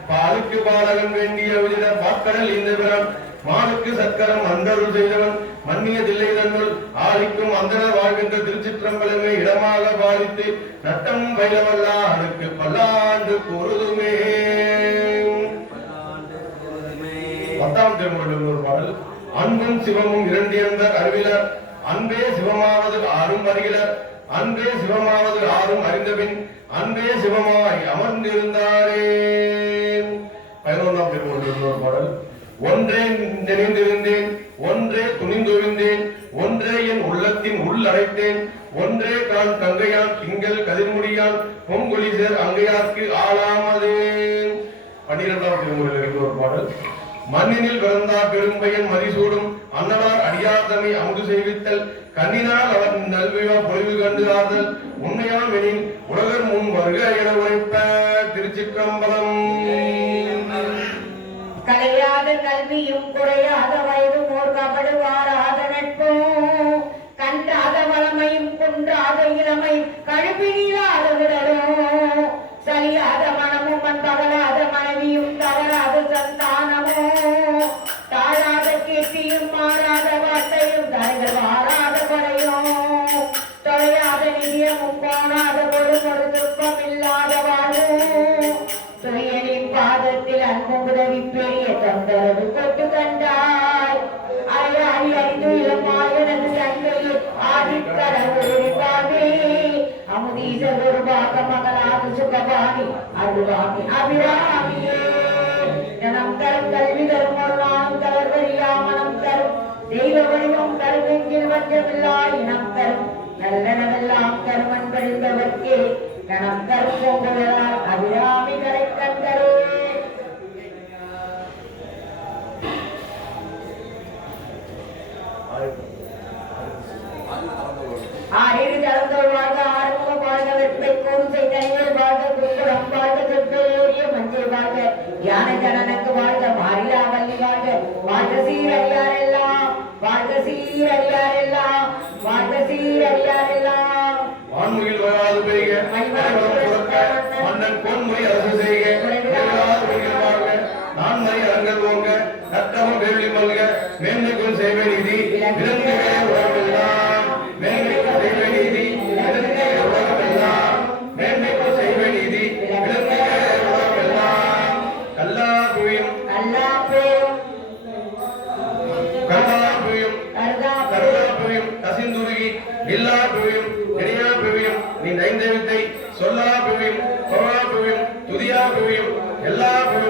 பாலுக்கு பாலகன் வேண்டிய விதிர பாக்கடல் இந்த பிறம் மானுக்கு சக்கரம் அந்தருள் செய்தவன் மன்னிய தில்லை தன்னுள் ஆலிக்கும் அந்தனர் வாழ்கின்ற திருச்சிற்றம்பலமே இடமாக பாலித்து நட்டம் பயிலவல்லாருக்கு பல்லாண்டு கூறுதுமே பத்தாம் திருமுறையில் ஒரு பாடல் அன்பும் சிவமும் இரண்டியந்தர் அறிவிலர் அன்பே சிவமாவது ஆறும் அறிகிலர் அன்பே சிவமாவது ஆறும் அறிந்தபின் அன்பே சிவமாய் அமர்ந்திருந்தாரே 11ஆம் திருமுறையில் ஒரு பாடல் ஒன்றே நினைந்திருந்தேன் ஒன்றே துணிந்தொழிந்தேன் ஒன்றே என் உள்ளத்தின் உள்ளடைத்தேன் ஒன்றே கான் கங்கையான் திங்கள் கதிர்முடியான் பொங்கொலிசர் அங்கையார்க்கு ஆளாமதே 12ஆம் திருமுறையில் ஒரு பாடல் மண்ணினில் பிறந்தார் பெரும்பயன் மதிசூடும் அன்னலார் அடியார்தமை அமுது செய்வித்தல் கண்ணினால் அவர் நல்விழா பொழிவு கண்டு ஆறுதல் உண்மையாம் எனின் உலகர் முன் வருக என உரைப்ப திருச்சிற்றம்பலம் கலையாத கல்வியும் குறையாத வயதும் ஓர் கபடுவாராத நட்பும் கண்டாத வளமையும் குன்றாத இளமை கழுப்பினிலாத விடலும் சலியாத மனமும் பகலாத மனைவியும் தவறாத சந்தானமும் தாழாத கீர்த்தியும் மாறாத வார்த்தையும் தலைகள் வாராத கொலையும் தொலையாத நிதியமும் காணாத ஒரு துக்கம் இல்லாத வாழ்வும் துரியனின் பாதத்தில் அன்பு உதவி பெரிய தொந்தரவு கொட்டு கண்டாய் அறையாடி அறிந்து இளமாயனது தங்கையில் ஆதிக்கடவுள் பாவே அமுதீச குருபாக மகளாது சுகபாணி அருள்வாணி அபிராமியே நம் தரும் கல்வி தரும் ஒரு நாளும் தளர்வரியா மனம் தரும் தெய்வ வடிவம் தருவெங்கில் வஞ்சமில்லா இனம் தரும் நல்லனவெல்லாம் தருமன் பழிந்தவர்க்கே கணம் தரும் போகுவதால் அபிராமி கரை கண்டரே ஆறிரு தளத்தோடு வாழ்க ஆறுமுக வாழ்க வெப்பை கூறு செய்தனைகள் வாழ்க குக்குடம் வாழ்க திருப்பேரிய மஞ்சள் வாழ்க யானை ஜனனுக்கு வாழ்க மாறிலா வள்ளி வாழ்க வாழ்க சீரடியாரெல்லாம் வாழ்க சீரடியாரெல்லாம் வாழ்க சீரடியாரெல்லாம் வான்முகில் வராது பெய்க மன்னன் பொன்முறை அரசு செய்க வாழ்க நான் செய்வநீதி விளங்குக உலகமெல்லாம் மேன்மைக்கு செய்வநீதி விளங்குக உலகமெல்லாம் மேன்மைக்கு செய்வநீதி விளங்குக உலகமெல்லாம் கல்லாபுயும் கல்லாபுயும் கருளாபுயும் கசிந்துருகி இல்லாபுயும் இணையாபுயும் நீ நைந்தவித்தை சொல்லாபுயும் கொராபுயும் துதியாபுயும் எல்லாபுயும்